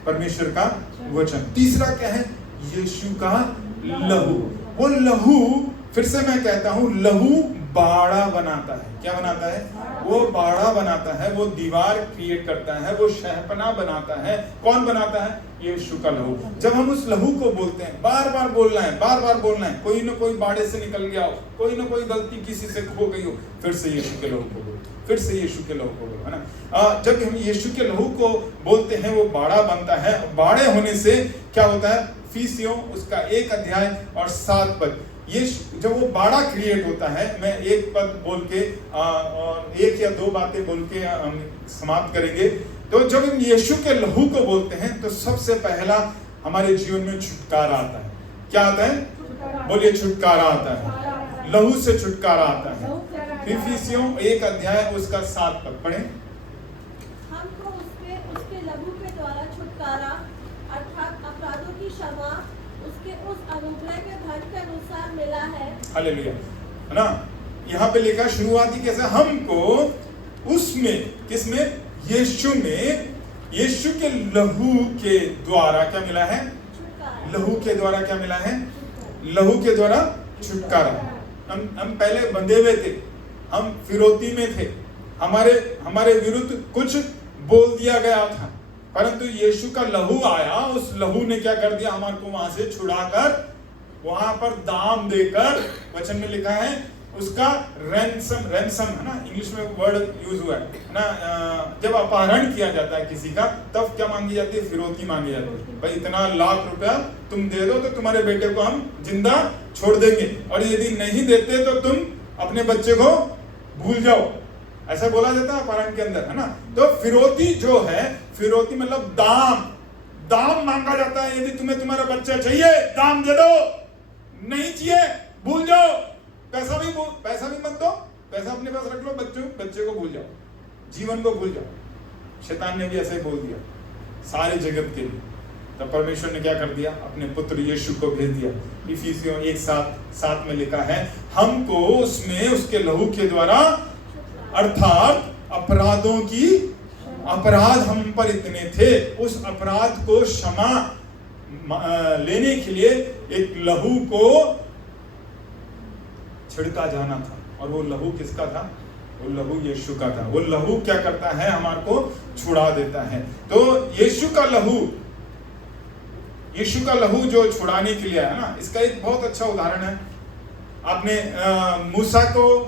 परमेश्वर का वचन। तीसरा क्या है? यीशु का लहू। वो लहू, फिर से मैं कहता हूं, लहू बाड़ा बनाता है। क्या बनाता है? वो बाड़ा बनाता है, वो दीवार क्रिएट करता है, वो शहपना बनाता है। कौन बनाता है? यीशु का लहू। जब हम उस लहू को बोलते हैं, बार बार बोलना है, बार बार बोलना है, कोई ना कोई बाड़े से निकल गया हो, कोई ना कोई गलती किसी से हो गई हो, फिर से यीशु के लहू को बोलो, फिर से यीशु के लहू को बोलो, है ना। जब हम यीशु के लहू को बोलते हैं, वो बाड़ा बनता है। बाड़े होने से क्या होता है? फीसियों उसका 1 अध्याय और 7 पद, ये जब वो बाड़ा क्रिएट होता है, मैं एक पद बोल के और 1 या 2 बातें बोल के हम समाप्त करेंगे। तो जब हम यीशु के लहू को बोलते हैं तो सबसे पहला हमारे जीवन में छुटकारा आता है। क्या आता है? बोलिए, छुटकारा आता है, लहू से छुटकारा आता है। इफिसियों 1 अध्याय उसका 7 पद पढ़ें। हमको उसके लहू के द्वारा छुटकारा अर्थात अपराधों की क्षमा उसके उस अनुग्रह के धन के अनुसार मिला है। हालेलुया, है ना। यहाँ पे लिखा शुरुआती कैसे? हमको उसमें, किसमें? यीशु में, यीशु के लहू के द्वारा क्या मिला है? लहू के द्वारा क्या मिला है? लहू के द्वारा छुटकारा। हम पहले बंधे हुए थे, हम फिरौती में थे, हमारे विरुद्ध कुछ बोल दिया गया था, परंतु यीशु का लहू आया, उस लहू ने क्या कर दिया, हमारे को वहां से छुड़ाकर वहां पर दाम देकर, वचन में लिखा है उसका रैंसम है ना, इंग्लिश में वर्ड यूज हुआ है ना, जब अपहरण किया जाता है किसी का तब क्या मांगी जाती है, फिरौती मांगी जाती है। भाई इतना लाख रुपया तुम दे दो तो तुम्हारे बेटे को हम जिंदा छोड़ देंगे, और यदि नहीं देते तो तुम अपने बच्चे को भूल जाओ, ऐसा बोला जाता है अपहरण के अंदर, है ना। तो फिरौती जो है, फिरौती मतलब दाम मांगा जाता है। यदि तुम्हें तुम्हारा बच्चा चाहिए, दाम दे दो, नहीं चाहिए भूल जाओ, पैसा भी मत दो, पैसा अपने पास रख लो, बच्चे को भूल जाओ, जीवन को भूल जाओ। शैतान ने भी ऐसे ही बोल दिया सारे जगत के लिए। तब परमेश्वर ने क्या कर दिया, अपने पुत्र यीशु को भेज दिया। इफिसियों 1:7 में लिखा है, हमको उसमें उसके लहू के द्वारा, अर्थात अपराध हम पर इतने थे, उस अपराध को क्षमा लेने के लिए एक लहू को छिड़का जाना था। और वो लहू किसका था, वो लहू यीशु का था। वो लहू क्या करता है, हमारे को छुड़ा देता है। तो यीशु का लहू जो छुड़ाने के लिए है ना, इसका एक बहुत अच्छा उदाहरण है। आपने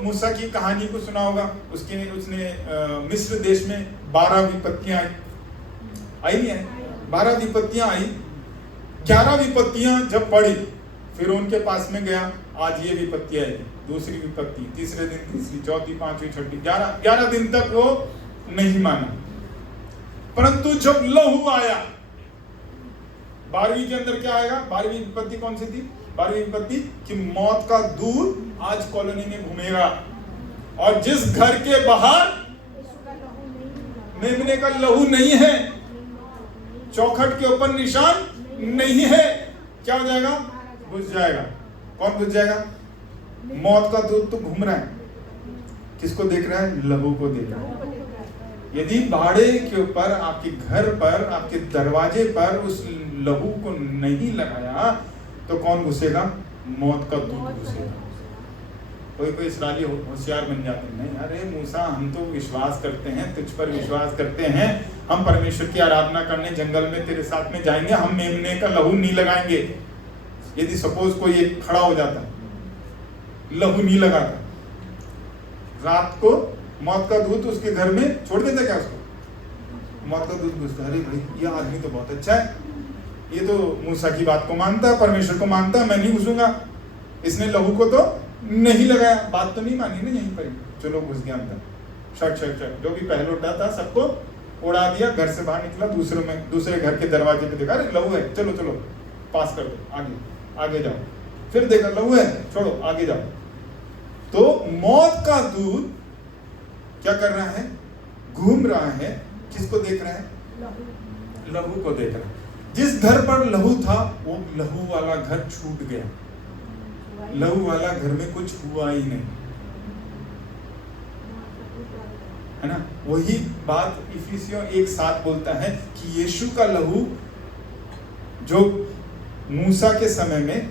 मूसा की कहानी को सुना होगा। उसने मिस्र देश में 12 विपत्तियां आई नहीं आई, 12 विपत्तियां आई। 11 विपत्तियां जब पड़ी, फिर उनके पास में गया, आज ये विपत्ति आई, दूसरी विपत्ति, तीसरे दिन तीसरी, चौथी, पांचवी, छठी, 11 दिन तक वो नहीं माना। परंतु जब लहू आया, 12वीं के अंदर क्या आएगा, 12वीं विपत्ति कौन सी थी, 12वीं विपत्ति कि मौत का दूत आज कॉलोनी में घूमेगा, और जिस घर के बाहर मेमने का लहू नहीं है, चौखट के ऊपर निशान नहीं है, क्या हो जाएगा, बुझ जाएगा। कौन बुझ जाएगा, मौत का दूत तो घूम रहा है, किसको देख रहा है, लहू को देख रहा है। यदि बाड़े के ऊपर, आपके घर पर, आपके दरवाजे पर उस लहू को नहीं लगाया तो कौन घुसेगा, मौत का दूत घुसेगा। कोई इस्राएली होशियार बन जाते हैं, नहीं अरे मूसा हम तो विश्वास करते हैं, तुझ पर विश्वास करते हैं, हम परमेश्वर की आराधना करने जंगल में तेरे साथ में जाएंगे, हम मेमने का लहू नहीं लगाएंगे। यदि सपोज कोई एक खड़ा हो जाता, लहू नहीं लगाता, रात को मौत का दूत उसके घर में छोड़ देता क्या उसको, मौत का दूत घुसता, अरे भाई ये आदमी तो बहुत अच्छा है, ये तो मूसा की बात को मानता है, परमेश्वर को मानता है, मैं नहीं घुसूंगा, इसने लहू को तो नहीं लगाया, बात तो नहीं मानी ना, यहीं पर चलो घुस गया अंदर, शट जो भी पहलौठा था सबको उड़ा दिया, घर से बाहर निकला, दूसरे घर के दरवाजे पे देखा, अरे लहू है, चलो पास कर दो, आगे जाओ, फिर देखा लहू है, छोड़ो आगे जाओ। तो मौत का दूत क्या कर रहा है, घूम रहा है, किसको देख रहा है, लहू को देख रहा है। जिस घर पर लहू था वो लहू वाला घर छूट गया, लहू वाला घर में कुछ हुआ ही नहीं, है ना। वही बात इफिसियों 1:7 बोलता है कि यीशु का लहू जो मूसा के समय में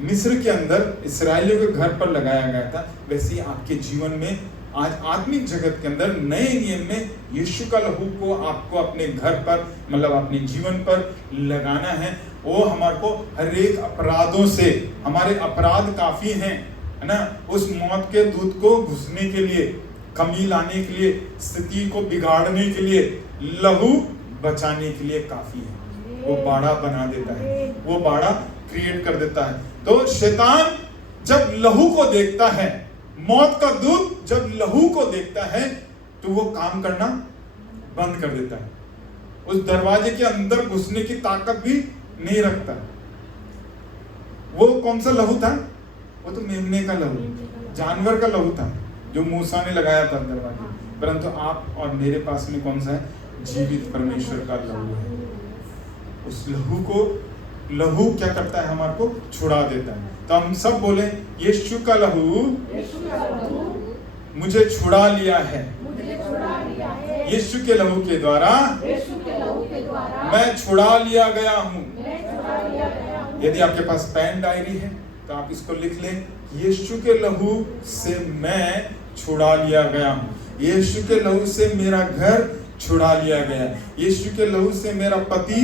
मिस्र के अंदर इस्राएलियों के घर पर लगाया गया था, वैसे ही आपके जीवन में आज आत्मिक जगत के अंदर नए नियम में यीशु का लहू को आपको अपने घर पर, मतलब अपने जीवन पर लगाना है। वो हमारे को हर एक अपराधों से, हमारे अपराध काफी हैं, है ना, उस मौत के दूत को घुसने के लिए, कमी लाने के लिए, स्थिति को बिगाड़ने के लिए, लहू बचाने के लिए काफी है। वो बाड़ा बना देता है, वो बाड़ा क्रिएट कर देता है। तो शैतान जब लहू को देखता है, मौत का दूत जब लहू को देखता है, तो वो काम करना बंद कर देता है, उस दरवाजे के अंदर घुसने की ताकत भी नहीं रखता। वो कौन सा लहू था, वो तो मेमने का लहू, जानवर का लहू था जो मूसा ने लगाया था दरवाजे, परंतु आप और मेरे पास में कौन सा है, जीवित परमेश्वर का लहू है। उस लहू क्या करता है, हमारे को छुड़ा देता है। तो हम सब बोले, यीशु का लहू मुझे छुड़ा लिया है, यीशु के लहू के द्वारा मैं छुड़ा लिया गया हूँ। यदि आपके पास पेन डायरी है तो आप इसको लिख लें, यीशु के लहू से मैं छुड़ा लिया गया हूँ, यीशु के लहू से मेरा घर छुड़ा लिया गया। यीशु के लहू से मेरा पति,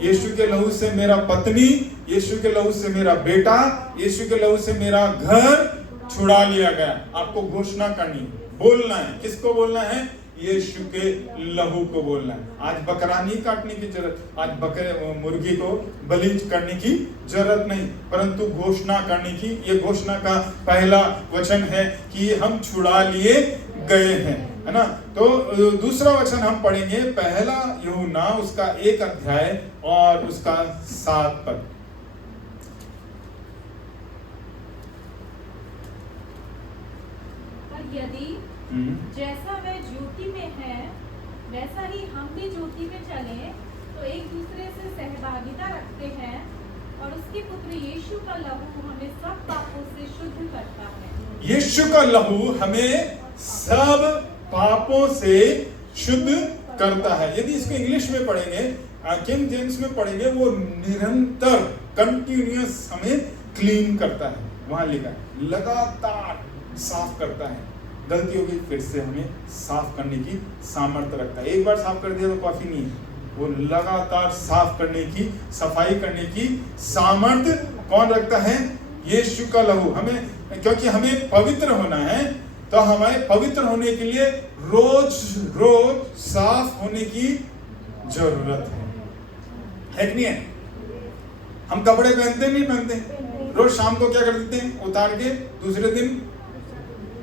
यीशु के लहू से मेरा पत्नी, यीशु के लहू से मेरा बेटा, यीशु के लहू से मेरा घर छुड़ा लिया गया। आपको घोषणा करनी, बोलना है। किसको बोलना है? यीशु के लहू को बोलना है। आज बकरा नहीं काटने की जरूरत, आज बकरे मुर्गी को बलि करने की जरूरत नहीं, परंतु घोषणा करने की। ये घोषणा का पहला वचन है कि हम छुड़ा लिए गए हैं, है ना। तो दूसरा वचन हम पढ़ेंगे, पहला यूहन्ना उसका 1 अध्याय और उसका 7 पद। यदि जैसा वह ज्योति में है वैसा ही हम भी ज्योति में चले तो एक दूसरे से सहभागिता रखते हैं और उसके पुत्र यीशु का लहू हमें सब पापों से शुद्ध करता है। यीशु का लहू हमें सब पापों से शुद्ध करता है। यदि इसको इंग्लिश में पढ़ेंगे, किंग जेम्स में पढ़ेंगे, वो निरंतर कंटिन्यूअस हमें क्लीन करता है। वहां लिखा है लगातार साफ करता है। गलती होगी फिर से हमें साफ करने की सामर्थ्य रखता है। एक बार साफ कर दिया तो काफी नहीं है, वो लगातार साफ करने की, सफाई करने की सामर्थ्य कौन रखता है? यीशु का लहू। हमें, क्योंकि हमें पवित्र होना है, तो हमारे पवित्र होने के लिए रोज रोज साफ होने की जरूरत है कि नहीं है? हम कपड़े पहनते नहीं पहनते, रोज शाम को क्या कर देते हैं? उतार के दूसरे दिन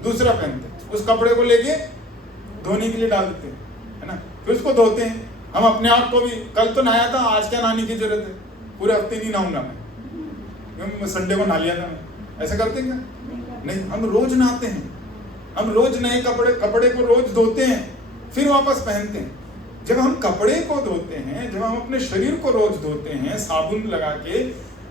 दूसरा पहनते, उस कपड़े को लेके धोने के लिए डाल देते हैं, है ना। फिर उसको धोते हैं। हम अपने आप को भी, कल तो नहाया था, आज क्या नहाने की जरूरत है? पूरे हफ्ते नहीं नहाऊंगा मैं संडे को नहा लिया था मैं। ऐसा करते हैं क्या? नहीं, हम रोज नहाते हैं। हम रोज नए कपड़े को रोज धोते हैं, फिर वापस पहनते हैं। जब हम कपड़े को धोते हैं, जब हम अपने शरीर को रोज धोते हैं साबुन लगा के,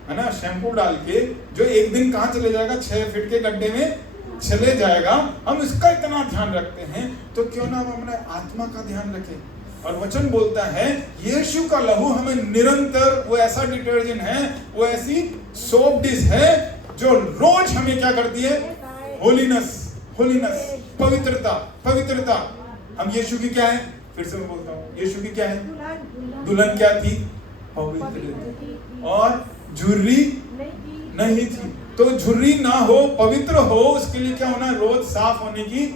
है ना, शैम्पू डाल के, जो एक दिन कहाँ चले जाएगा? 6 फीट के गड्ढे में चले जाएगा। हम इसका इतना ध्यान रखते हैं, तो क्यों ना हम अपने आत्मा का ध्यान रखें। और वचन बोलता है यीशु का लहू हमें निरंतर, वो ऐसा डिटर्जेंट है, वो ऐसी सोप डिश है जो रोज हमें क्या करती है? होलीनेस, होलीनेस, पवित्रता, पवित्रता। हम यीशु की क्या है? फिर से मैं बोलता हूँ, यीशु की क्या है? दुल्हन क्या थी? पवित्र। और झुर्री नहीं थी। तो झुर्री ना हो, पवित्र हो, उसके लिए क्या होना? रोज साफ होने की।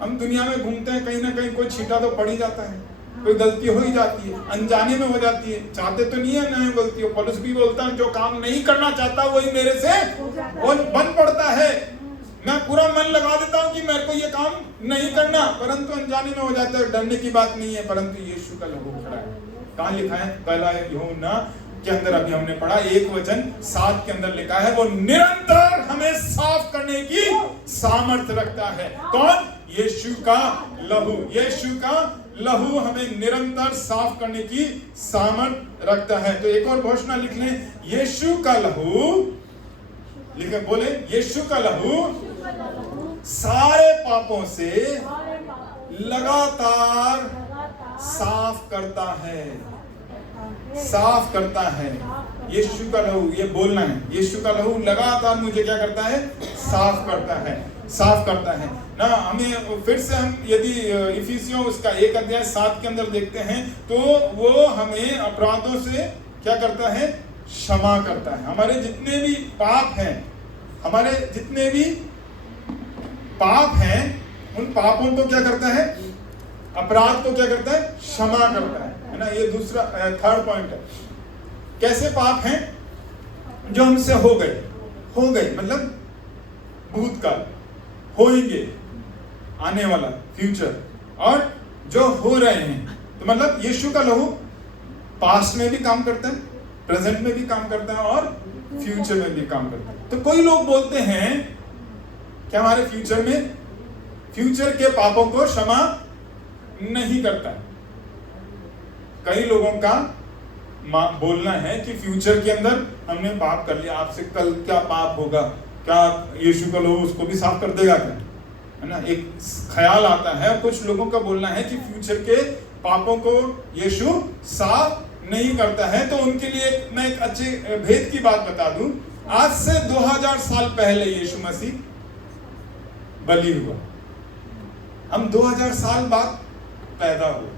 हम दुनिया में घूमते हैं, कहीं ना कहीं कोई छींटा तो पड़ ही जाता है, कोई गलती हो ही जाती है, अनजाने में हो जाती है। चाहते तो नहीं है ना गलती हो। पौलुस भी बोलता है जो काम नहीं करना चाहता वही मेरे से वो बन पड़ता है। मैं पूरा मन लगा देता हूँ कि मेरे को ये काम नहीं करना, परंतु अनजाने में हो जाता है। डरने की बात नहीं है, परंतु यीशु का लहू खड़ा है। कहाँ लिखा है? पहला यूहन्ना के अंदर अभी हमने पढ़ा, 1 वचन 7 के अंदर लिखा है, वो निरंतर हमें साफ करने की सामर्थ्य रखता है। कौन? यीशु का लहू। यीशु का लहू हमें निरंतर साफ करने की सामर्थ्य रखता है। तो एक और घोषणा लिख लें, यीशु का लहू, लिखे, बोले, यीशु का लहू सारे पापों से लगातार साफ करता है, साफ करता है। यीशु का लहू, ये बोलना है, यीशु का लहू लगातार मुझे क्या करता है? साफ करता है, साफ करता है ना। हमें फिर से हम यदि इफिसियों उसका 1 अध्याय 7 के अंदर देखते हैं, तो वो हमें अपराधों से क्या करता है? क्षमा करता है। हमारे जितने भी पाप हैं, हमारे जितने भी पाप हैं, उन पापों को क्या करता है? अपराध को क्या करता है? क्षमा करता है ना। ये दूसरा, थर्ड पॉइंट है। कैसे पाप हैं? जो हमसे हो गए मतलब भूतकाल, होंगे, आने वाला, फ्यूचर, और जो हो रहे हैं। तो मतलब यीशु का लहू पास्ट में भी काम करता है, प्रेजेंट में भी काम करता है, और फ्यूचर में भी काम करता है। तो कोई लोग बोलते हैं कि हमारे फ्यूचर के पापों को क्षमा नहीं करता है। कई लोगों का बोलना है कि फ्यूचर के अंदर हमने पाप कर लिया, आपसे कल क्या पाप होगा, क्या यीशु का लहू उसको भी साफ कर देगा क्या, है ना। एक ख्याल आता है। कुछ लोगों का बोलना है कि फ्यूचर के पापों को यीशु साफ नहीं करता है। तो उनके लिए मैं एक अच्छे भेद की बात बता दूं। आज से 2000 साल पहले यीशु मसीह बलि हुआ। हम 2000 साल बाद पैदा हुआ।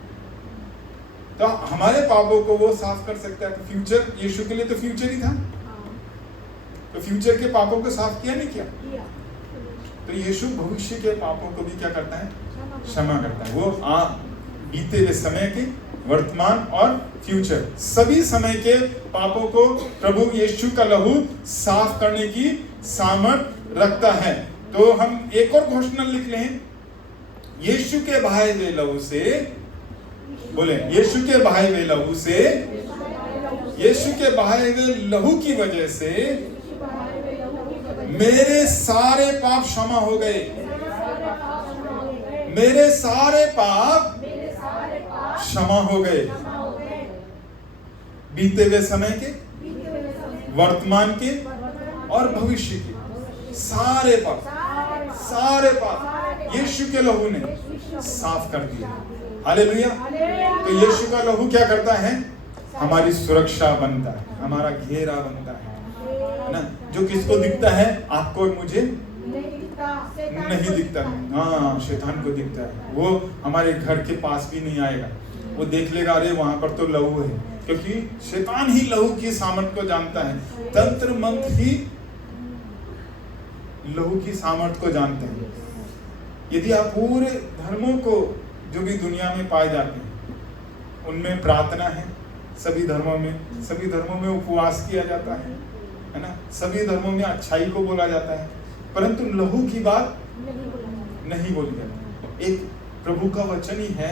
तो हमारे पापों को वो साफ कर सकता है। तो फ्यूचर, यीशु के लिए तो फ्यूचर ही था, तो फ्यूचर के पापों को साफ किया नहीं किया? तो यीशु भविष्य के पापों को भी क्या करता है? क्षमा करता है। वो बीते हुए समय के, वर्तमान और फ्यूचर, सभी समय के पापों को प्रभु यीशु का लहू साफ करने की सामर्थ रखता है। तो हम एक और घोषणा लिख लें, यीशु के बहाए हुए लहू से, बोले यीशु के बहाए हुए लहू से, यीशु के बहाए हुए लहू की वजह से मेरे सारे पाप क्षमा हो गए। मेरे सारे पाप क्षमा हो गए। बीते हुए समय के, वर्तमान के और भविष्य के सारे पाप यीशु के लहू ने साफ कर दिया। हालेलुया। तो यीशु का लहू क्या करता है? हमारी सुरक्षा बनता है, हमारा घेरा बनता है ना। जो किसको दिखता है? आपको और मुझे नहीं दिखता। हाँ, शैतान को दिखता है। वो हमारे घर के पास भी नहीं आएगा। वो देख लेगा, अरे वहां पर तो लहू है, क्योंकि शैतान ही लहू की सामर्थ को जानता है। तंत्र मंत्र ही लहू की सामर्थ को जानते हैं। यदि आप पूरे धर्मों को जो भी दुनिया में पाए जाते हैं, उनमें प्रार्थना है, सभी धर्मों में उपवास किया जाता है ना, सभी धर्मों में अच्छाई को बोला जाता है, परंतु लहू की बात नहीं बोली जाती। एक प्रभु का वचन ही है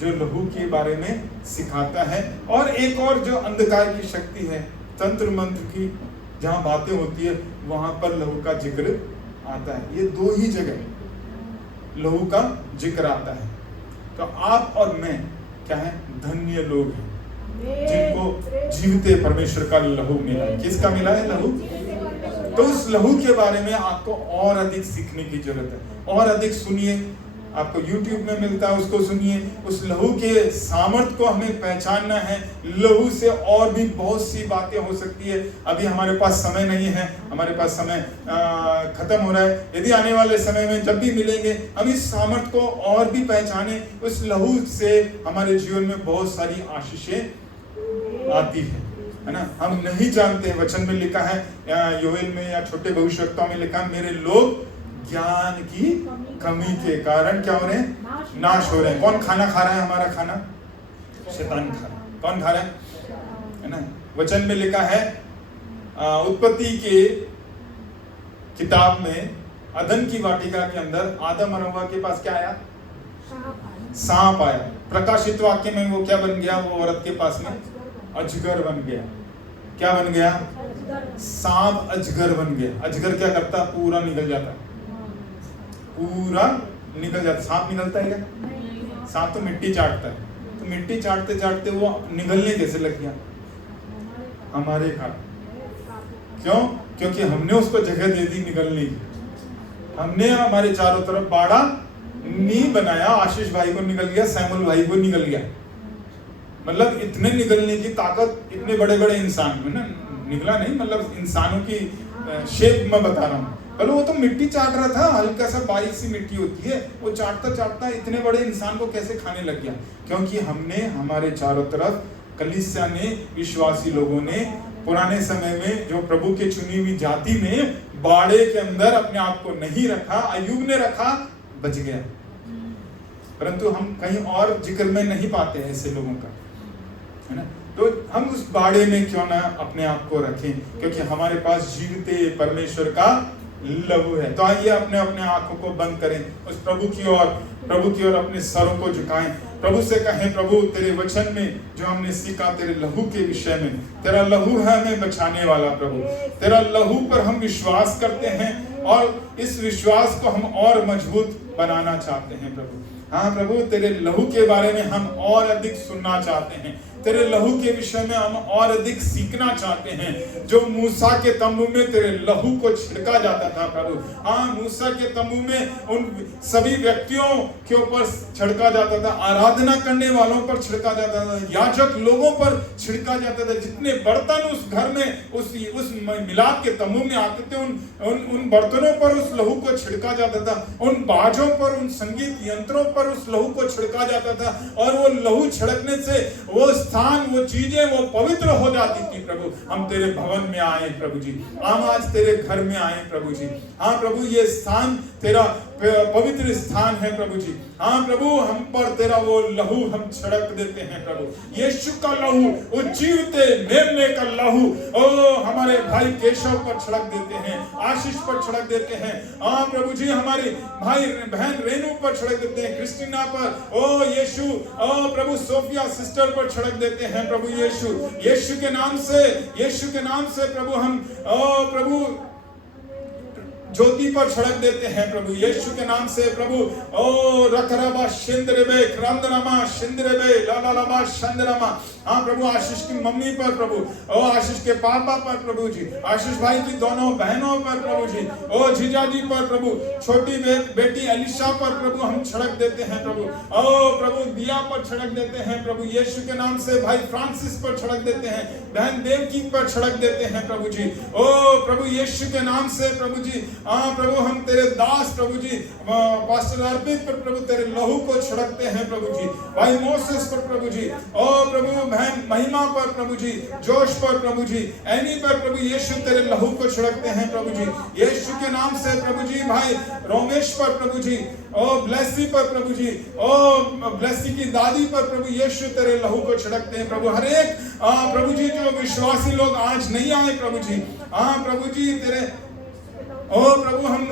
जो लहू के बारे में सिखाता है। और एक और जो अंधकार की शक्ति है, तंत्र मंत्र की जहां बातें होती है, वहां पर लहू का जिक्र आता है। ये दो ही जगह लहू का जिक्र आता है। तो आप और मैं क्या है? धन्य लोग हैं जिनको जीवते परमेश्वर का लहू मिला। किसका मिला है? लहू। तो उस लहू के बारे में आपको और अधिक सीखने की जरूरत है। और अधिक सुनिए, आपको YouTube में मिलता है, उसको सुनिए। उस लहू के सामर्थ को हमें पहचानना है। लहू से और भी बहुत सी बातें हो सकती है। अभी हमारे पास समय नहीं है, हमारे पास समय खत्म हो रहा है। यदि आने वाले समय में जब भी मिलेंगे, हम इस सामर्थ को और भी पहचाने। उस लहू से हमारे जीवन में बहुत सारी आशीषें आती है ना। हम नहीं जानते, वचन में लिखा है, योएल में या छोटे भविष्यवक्ताओं में लिखा है, मेरे लोग ज्ञान की कमी के कारण क्या हो रहे हैं? नाश हो रहे हैं। कौन खाना खा रहा है? हमारा खाना शैतान खा रहा है। कौन खा रहा है ना? वचन में लिखा है, उत्पत्ति के किताब में, अदन की वाटिका के अंदर आदम और हव्वा के पास क्या आया? सांप आया। प्रकाशित वाक्य में वो क्या बन गया? वो औरत के पास में अजगर बन गया। क्या बन गया? सांप अजगर बन गया। अजगर क्या करता? पूरा निकल जाता, पूरा निकल जाता। सांप निकलता है क्या? सांप तो मिट्टी चाटता है। तो मिट्टी चाटते चाटते वो निकलने कैसे लग गया? हमारे कारण। क्यों? क्योंकि हमने उसको जगह दे दी निकलने की। हमने हमारे चारों तरफ बाड़ा नहीं बनाया। आशीष भाई को निकल गया, सैमुल भाई को निकल गया। मतलब इतने निकलने की ताकत, इतने बड़े बड़े इंसान में ना, निकला नहीं, मतलब इंसानों की शेप में बता रहा हूँ। पहले वो तो मिट्टी चाट रहा था, हल्का सा बारीक सी मिट्टी होती है, वो चाटता चाटता इतने बड़े इंसान को कैसे खाने लग गया? क्योंकि हमने हमारे चारों तरफ, कलीसिया ने, विश्वासी लोगों ने पुराने समय में जो प्रभु के चुनी हुई जाति में बाड़े के अंदर अपने आप को नहीं रखा। अय्यूब ने रखा, बच गया। परंतु हम कहीं और जिक्र में नहीं पाते ऐसे लोगों का, है ना। तो हम उस बाड़े में क्यों ना अपने आप को रखें, क्योंकि हमारे पास जीवते परमेश्वर का लहू है। तो आइए अपने अपने आंखों को बंद करें, उस प्रभु की ओर अपने सरों को झुकाएं। प्रभु से कहें, प्रभु तेरे वचन में जो हमने सीखा तेरे लहू के विषय में, तेरा लहू है हमें बचाने वाला। प्रभु तेरा लहू पर हम विश्वास करते हैं और इस विश्वास को हम और मजबूत बनाना चाहते हैं। प्रभु हाँ प्रभु, तेरे लहू के बारे में हम और अधिक सुनना चाहते हैं। तेरे लहू के विषय में हम और अधिक सीखना चाहते हैं। जो मूसा के तंबू में तेरे लहू को छिड़का जाता था प्रभु, हाँ, मूसा के तंबू में उन सभी व्यक्तियों के ऊपर छिड़का जाता था, आराधना करने वालों पर छिड़का जाता था, याजक लोगों पर छिड़का जाता था। जितने बर्तन उस घर में उस मिलाप के तंबू में आते थे, उन बर्तनों पर उस लहू को छिड़का जाता था, उन बाजों पर, उन संगीत यंत्रों पर उस लहू को छिड़का जाता था, और वो लहू छिड़कने से वो स्थान, वो चीजें वो पवित्र हो जाती थी। प्रभु, हम तेरे भवन में आए प्रभु जी, हम आज तेरे घर में आए प्रभु जी। हाँ प्रभु, ये स्थान तेरा पवित्र स्थान है प्रभु जी। हाँ प्रभु, हम पर तेरा वो लहू हम छिड़क देते हैं प्रभु। यीशु का लहू, वो जीवते मेमने का लहू, ओ हमारे भाई केशव पर छिड़क देते हैं, आशीष पर छिड़क देते हैं। हाँ प्रभु जी, हमारी भाई बहन रेनू पर छिड़क देते हैं, क्रिस्टीना पर, ओ यीशु, ओ प्रभु सोफिया सिस्टर पर छिड़क देते हैं प्रभु यीशु। यीशु के नाम से, यीशु के नाम से प्रभु हम, ओ प्रभु ज्योति पर छिड़क देते हैं प्रभु यीशु के नाम से प्रभु। ओ रखरबा शिंद्रबे क्रंदरमा शिंद्रबे लालाबा शंद्रमा। हाँ प्रभु, आशीष की मम्मी पर प्रभु, ओ आशीष के पापा पर प्रभु जी, आशीष भाई की दोनों बहनों पर प्रभु जी, ओ जीजा जी पर प्रभु, छोटी बेटी अलीशा पर प्रभु हम छिड़क देते हैं प्रभु। ओ प्रभु, दिया पर छिड़क देते हैं प्रभु यीशु के नाम से। भाई फ्रांसिस पर छिड़क देते हैं, बहन देवकी पर छिड़क देते हैं प्रभु जी। ओ प्रभु यीशु के नाम से प्रभु जी। हाँ प्रभु, हम तेरे दास प्रभु जी पास्टर अर्पित पर प्रभु तेरे लहू को छिड़कते हैं प्रभु जी। भाई मोसेस पर प्रभु जी, ओ प्रभु बहन महिमा पर प्रभु जी, जोश पर प्रभु जी, एनी पर प्रभु यीशु तेरे लहू को छिड़कते हैं प्रभु जी यीशु के नाम से प्रभु जी। भाई रोमेश पर प्रभु जी, ओ ब्लेसी पर प्रभु जी, ओ ब्लेसी की दादी पर प्रभु यीशु तेरे लहू को छिड़कते हैं प्रभु। हर एक प्रभु जी जो विश्वासी लोग आज नहीं आए प्रभु जी, हाँ प्रभु जी तेरे, ओ प्रभु हम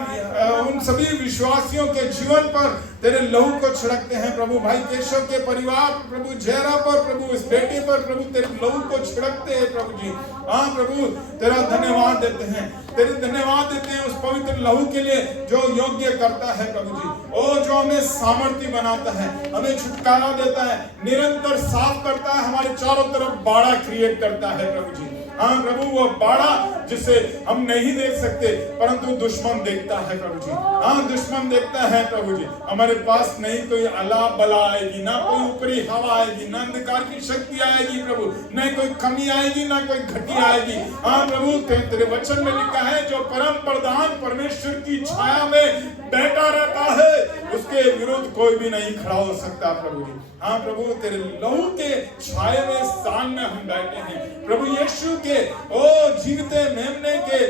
उन सभी विश्वासियों के जीवन पर तेरे लहू को छिड़कते हैं प्रभु। भाई केशव के परिवार प्रभु, जयरा पर प्रभु, इस बेटे पर प्रभु तेरे लहू को छिड़कते हैं प्रभु जी। हाँ प्रभु, तेरा धन्यवाद देते हैं, तेरे धन्यवाद देते हैं उस पवित्र लहू के लिए जो योग्य करता है प्रभु जी। ओ जो हमें सामर्थ्य बनाता है, हमें छुटकारा देता है, निरंतर साफ करता है, हमारे चारों तरफ बाड़ा क्रिएट करता है प्रभु जी। हाँ प्रभु, वो बाड़ा जिसे हम नहीं देख सकते परंतु दुश्मन देखता है प्रभु जी। हाँ दुश्मन देखता है प्रभु जी। हमारे पास नहीं कोई अला बला आएगी, ना कोई ऊपरी हवा आएगी, ना अंधकार की शक्ति आएगी प्रभु, न कोई कमी आएगी, ना कोई घटी आएगी। हाँ प्रभु, तेरे वचन में लिखा है जो परम प्रधान परमेश्वर की छाया में बैठा रहता है उसके विरुद्ध कोई भी नहीं खड़ा हो सकता प्रभु जी। हाँ प्रभु, तेरे लहू के छाये में स्थान में हम बैठे हैं प्रभु यीशु के, ओ जीवते मेमने के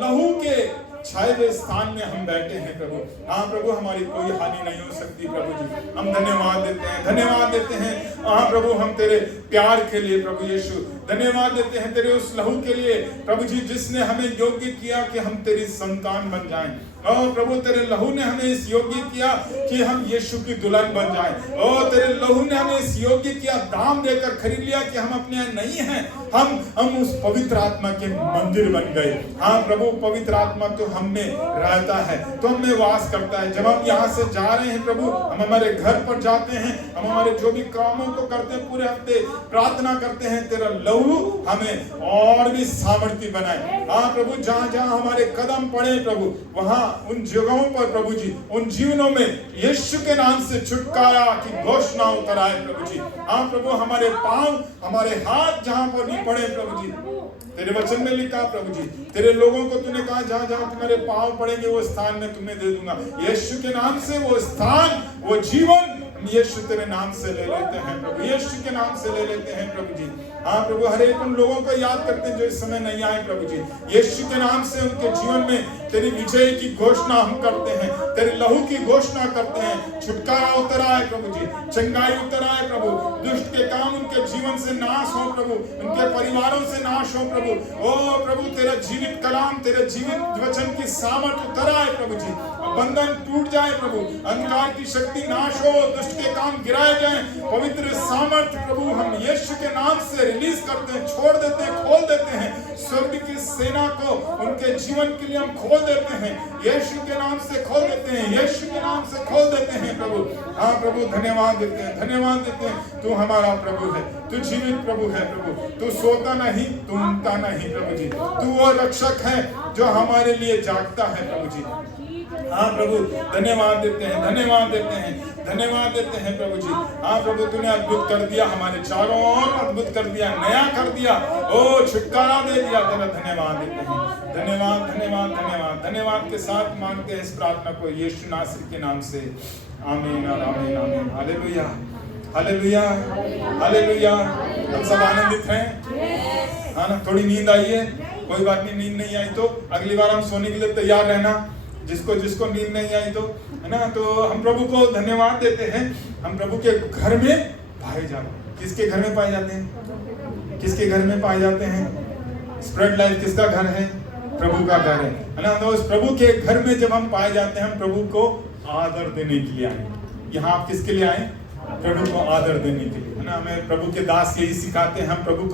लहू के छाये हुए स्थान में हम बैठे हैं प्रभु। हाँ प्रभु, हमारी कोई हानि नहीं हो सकती प्रभु जी। हम धन्यवाद देते हैं, धन्यवाद देते हैं। हाँ प्रभु, हम तेरे प्यार के लिए प्रभु यीशु धन्यवाद देते हैं, तेरे उस लहू के लिए प्रभु जी जिसने हमें योग्य किया कि हम तेरी संतान बन जाएं। ओ प्रभु, तेरे लहू ने हमें इस योग्य किया कि हम यीशु की दुल्हन बन जाएं। ओ तेरे लहू ने हमें इस योग्य किया, दाम देकर खरीद लिया कि हम अपने नहीं हैं, हम उस पवित्र आत्मा के मंदिर बन गए। हाँ प्रभु, पवित्र आत्मा तो हम में रहता है, तो हम में वास करता है। जब हम यहाँ से जा रहे हैं प्रभु, हम हमारे घर पर जाते हैं, हम हमारे जो भी कामों को करते हैं, पूरे हफ्ते प्रार्थना करते हैं, तेरा लहू हमें और भी सामर्थ्य बनाए। हाँ प्रभु, जहाँ जहाँ हमारे कदम पड़े प्रभु, वहाँ उन जगहों पर प्रभु जी, उन जीवनों में यीशु के नाम से छुटकारा की घोषणा उतर आए प्रभु जी। हाँ प्रभु, हमारे पांव, हमारे हाथ जहाँ पर भी पड़े प्रभु जी, तेरे वचन में लिखा प्रभु जी, तेरे लोगों को तूने कहा जहाँ जहाँ तुम्हारे पांव पड़ेंगे वो स्थान में तुम्हें दे दूंगा। यीशु के नाम से वो स्थान, वो जीवन यीशु तेरे नाम से ले लेते हैं प्रभु, यीशु के नाम से ले लेते हैं प्रभु जी। हाँ प्रभु, हर एक उन लोगों को याद करते हैं जो इस समय नहीं आए प्रभु जी, यीशु के नाम से उनके जीवन में तेरी विजय की घोषणा हम करते हैं, तेरे लहू की घोषणा करते हैं। छुटकारा उतर आए प्रभु जी, चंगाई उतर आए प्रभु, दुष्ट के काम उनके जीवन से नाश हो प्रभु, उनके परिवारों से नाश हो प्रभु। ओ प्रभु, तेरा जीवित कलाम, तेरे जीवित वचन की सामर्थ उतर आए प्रभु जी, बंधन टूट जाए प्रभु, अंधकार की शक्ति नाश हो, दुष्ट दुष्ट के काम गिराए जाएं। पवित्र सामर्थ्य प्रभु हम यीशु के नाम से रिलीज करते हैं, छोड़ देते हैं, खोल देते हैं। स्वर्ग की सेना को उनके जीवन के लिए हम खोल देते हैं, यीशु के नाम से खोल देते हैं, यीशु के नाम से खोल देते हैं प्रभु। हाँ प्रभु, धन्यवाद देते हैं, धन्यवाद देते हैं। तू हमारा प्रभु है, तू जीवित प्रभु है प्रभु, तू सोता नहीं, तू ऊँघता नहीं प्रभु जी। तू वो रक्षक है जो हमारे लिए जागता है प्रभु जी। हाँ प्रभु, धन्यवाद देते हैं, धन्यवाद देते हैं, धन्यवाद देते हैं प्रभु जी। हाँ प्रभु, तूने अद्भुत कर दिया, हमारे चारों ओर अद्भुत कर दिया, नया कर दिया, ओ छुटकारा दे दिया। तेरा धन्यवाद देते हैं, धन्यवाद धन्यवाद धन्यवाद धन्यवाद के साथ मांगते हैं इस प्रार्थना को यीशु नासरी के नाम से, आमीन और आमीन आमीन। Hallelujah hallelujah hallelujah. हम सब आनंदित हैं, हाँ ना? थोड़ी नींद आई है, कोई बात नहीं, नींद नहीं आई तो अगली बार हम सोने के लिए तैयार रहना। जिसको जिसको नींद नहीं आई तो, है ना, तो हम प्रभु को धन्यवाद देते हैं। हम प्रभु के घर में पाए जाते हैं। किसके घर में पाए जाते हैं? किसके घर में पाए जाते हैं? स्प्रेड लाइफ किसका घर है? प्रभु का घर है ना? तो उस प्रभु के घर में जब हम पाए जाते हैं, हम प्रभु को आदर देने के लिए आए। यहाँ आप किसके लिए आए? प्रभु को आदर देने के लिए, है ना? हमें प्रभु के दास यही सिखाते हैं, हम प्रभु को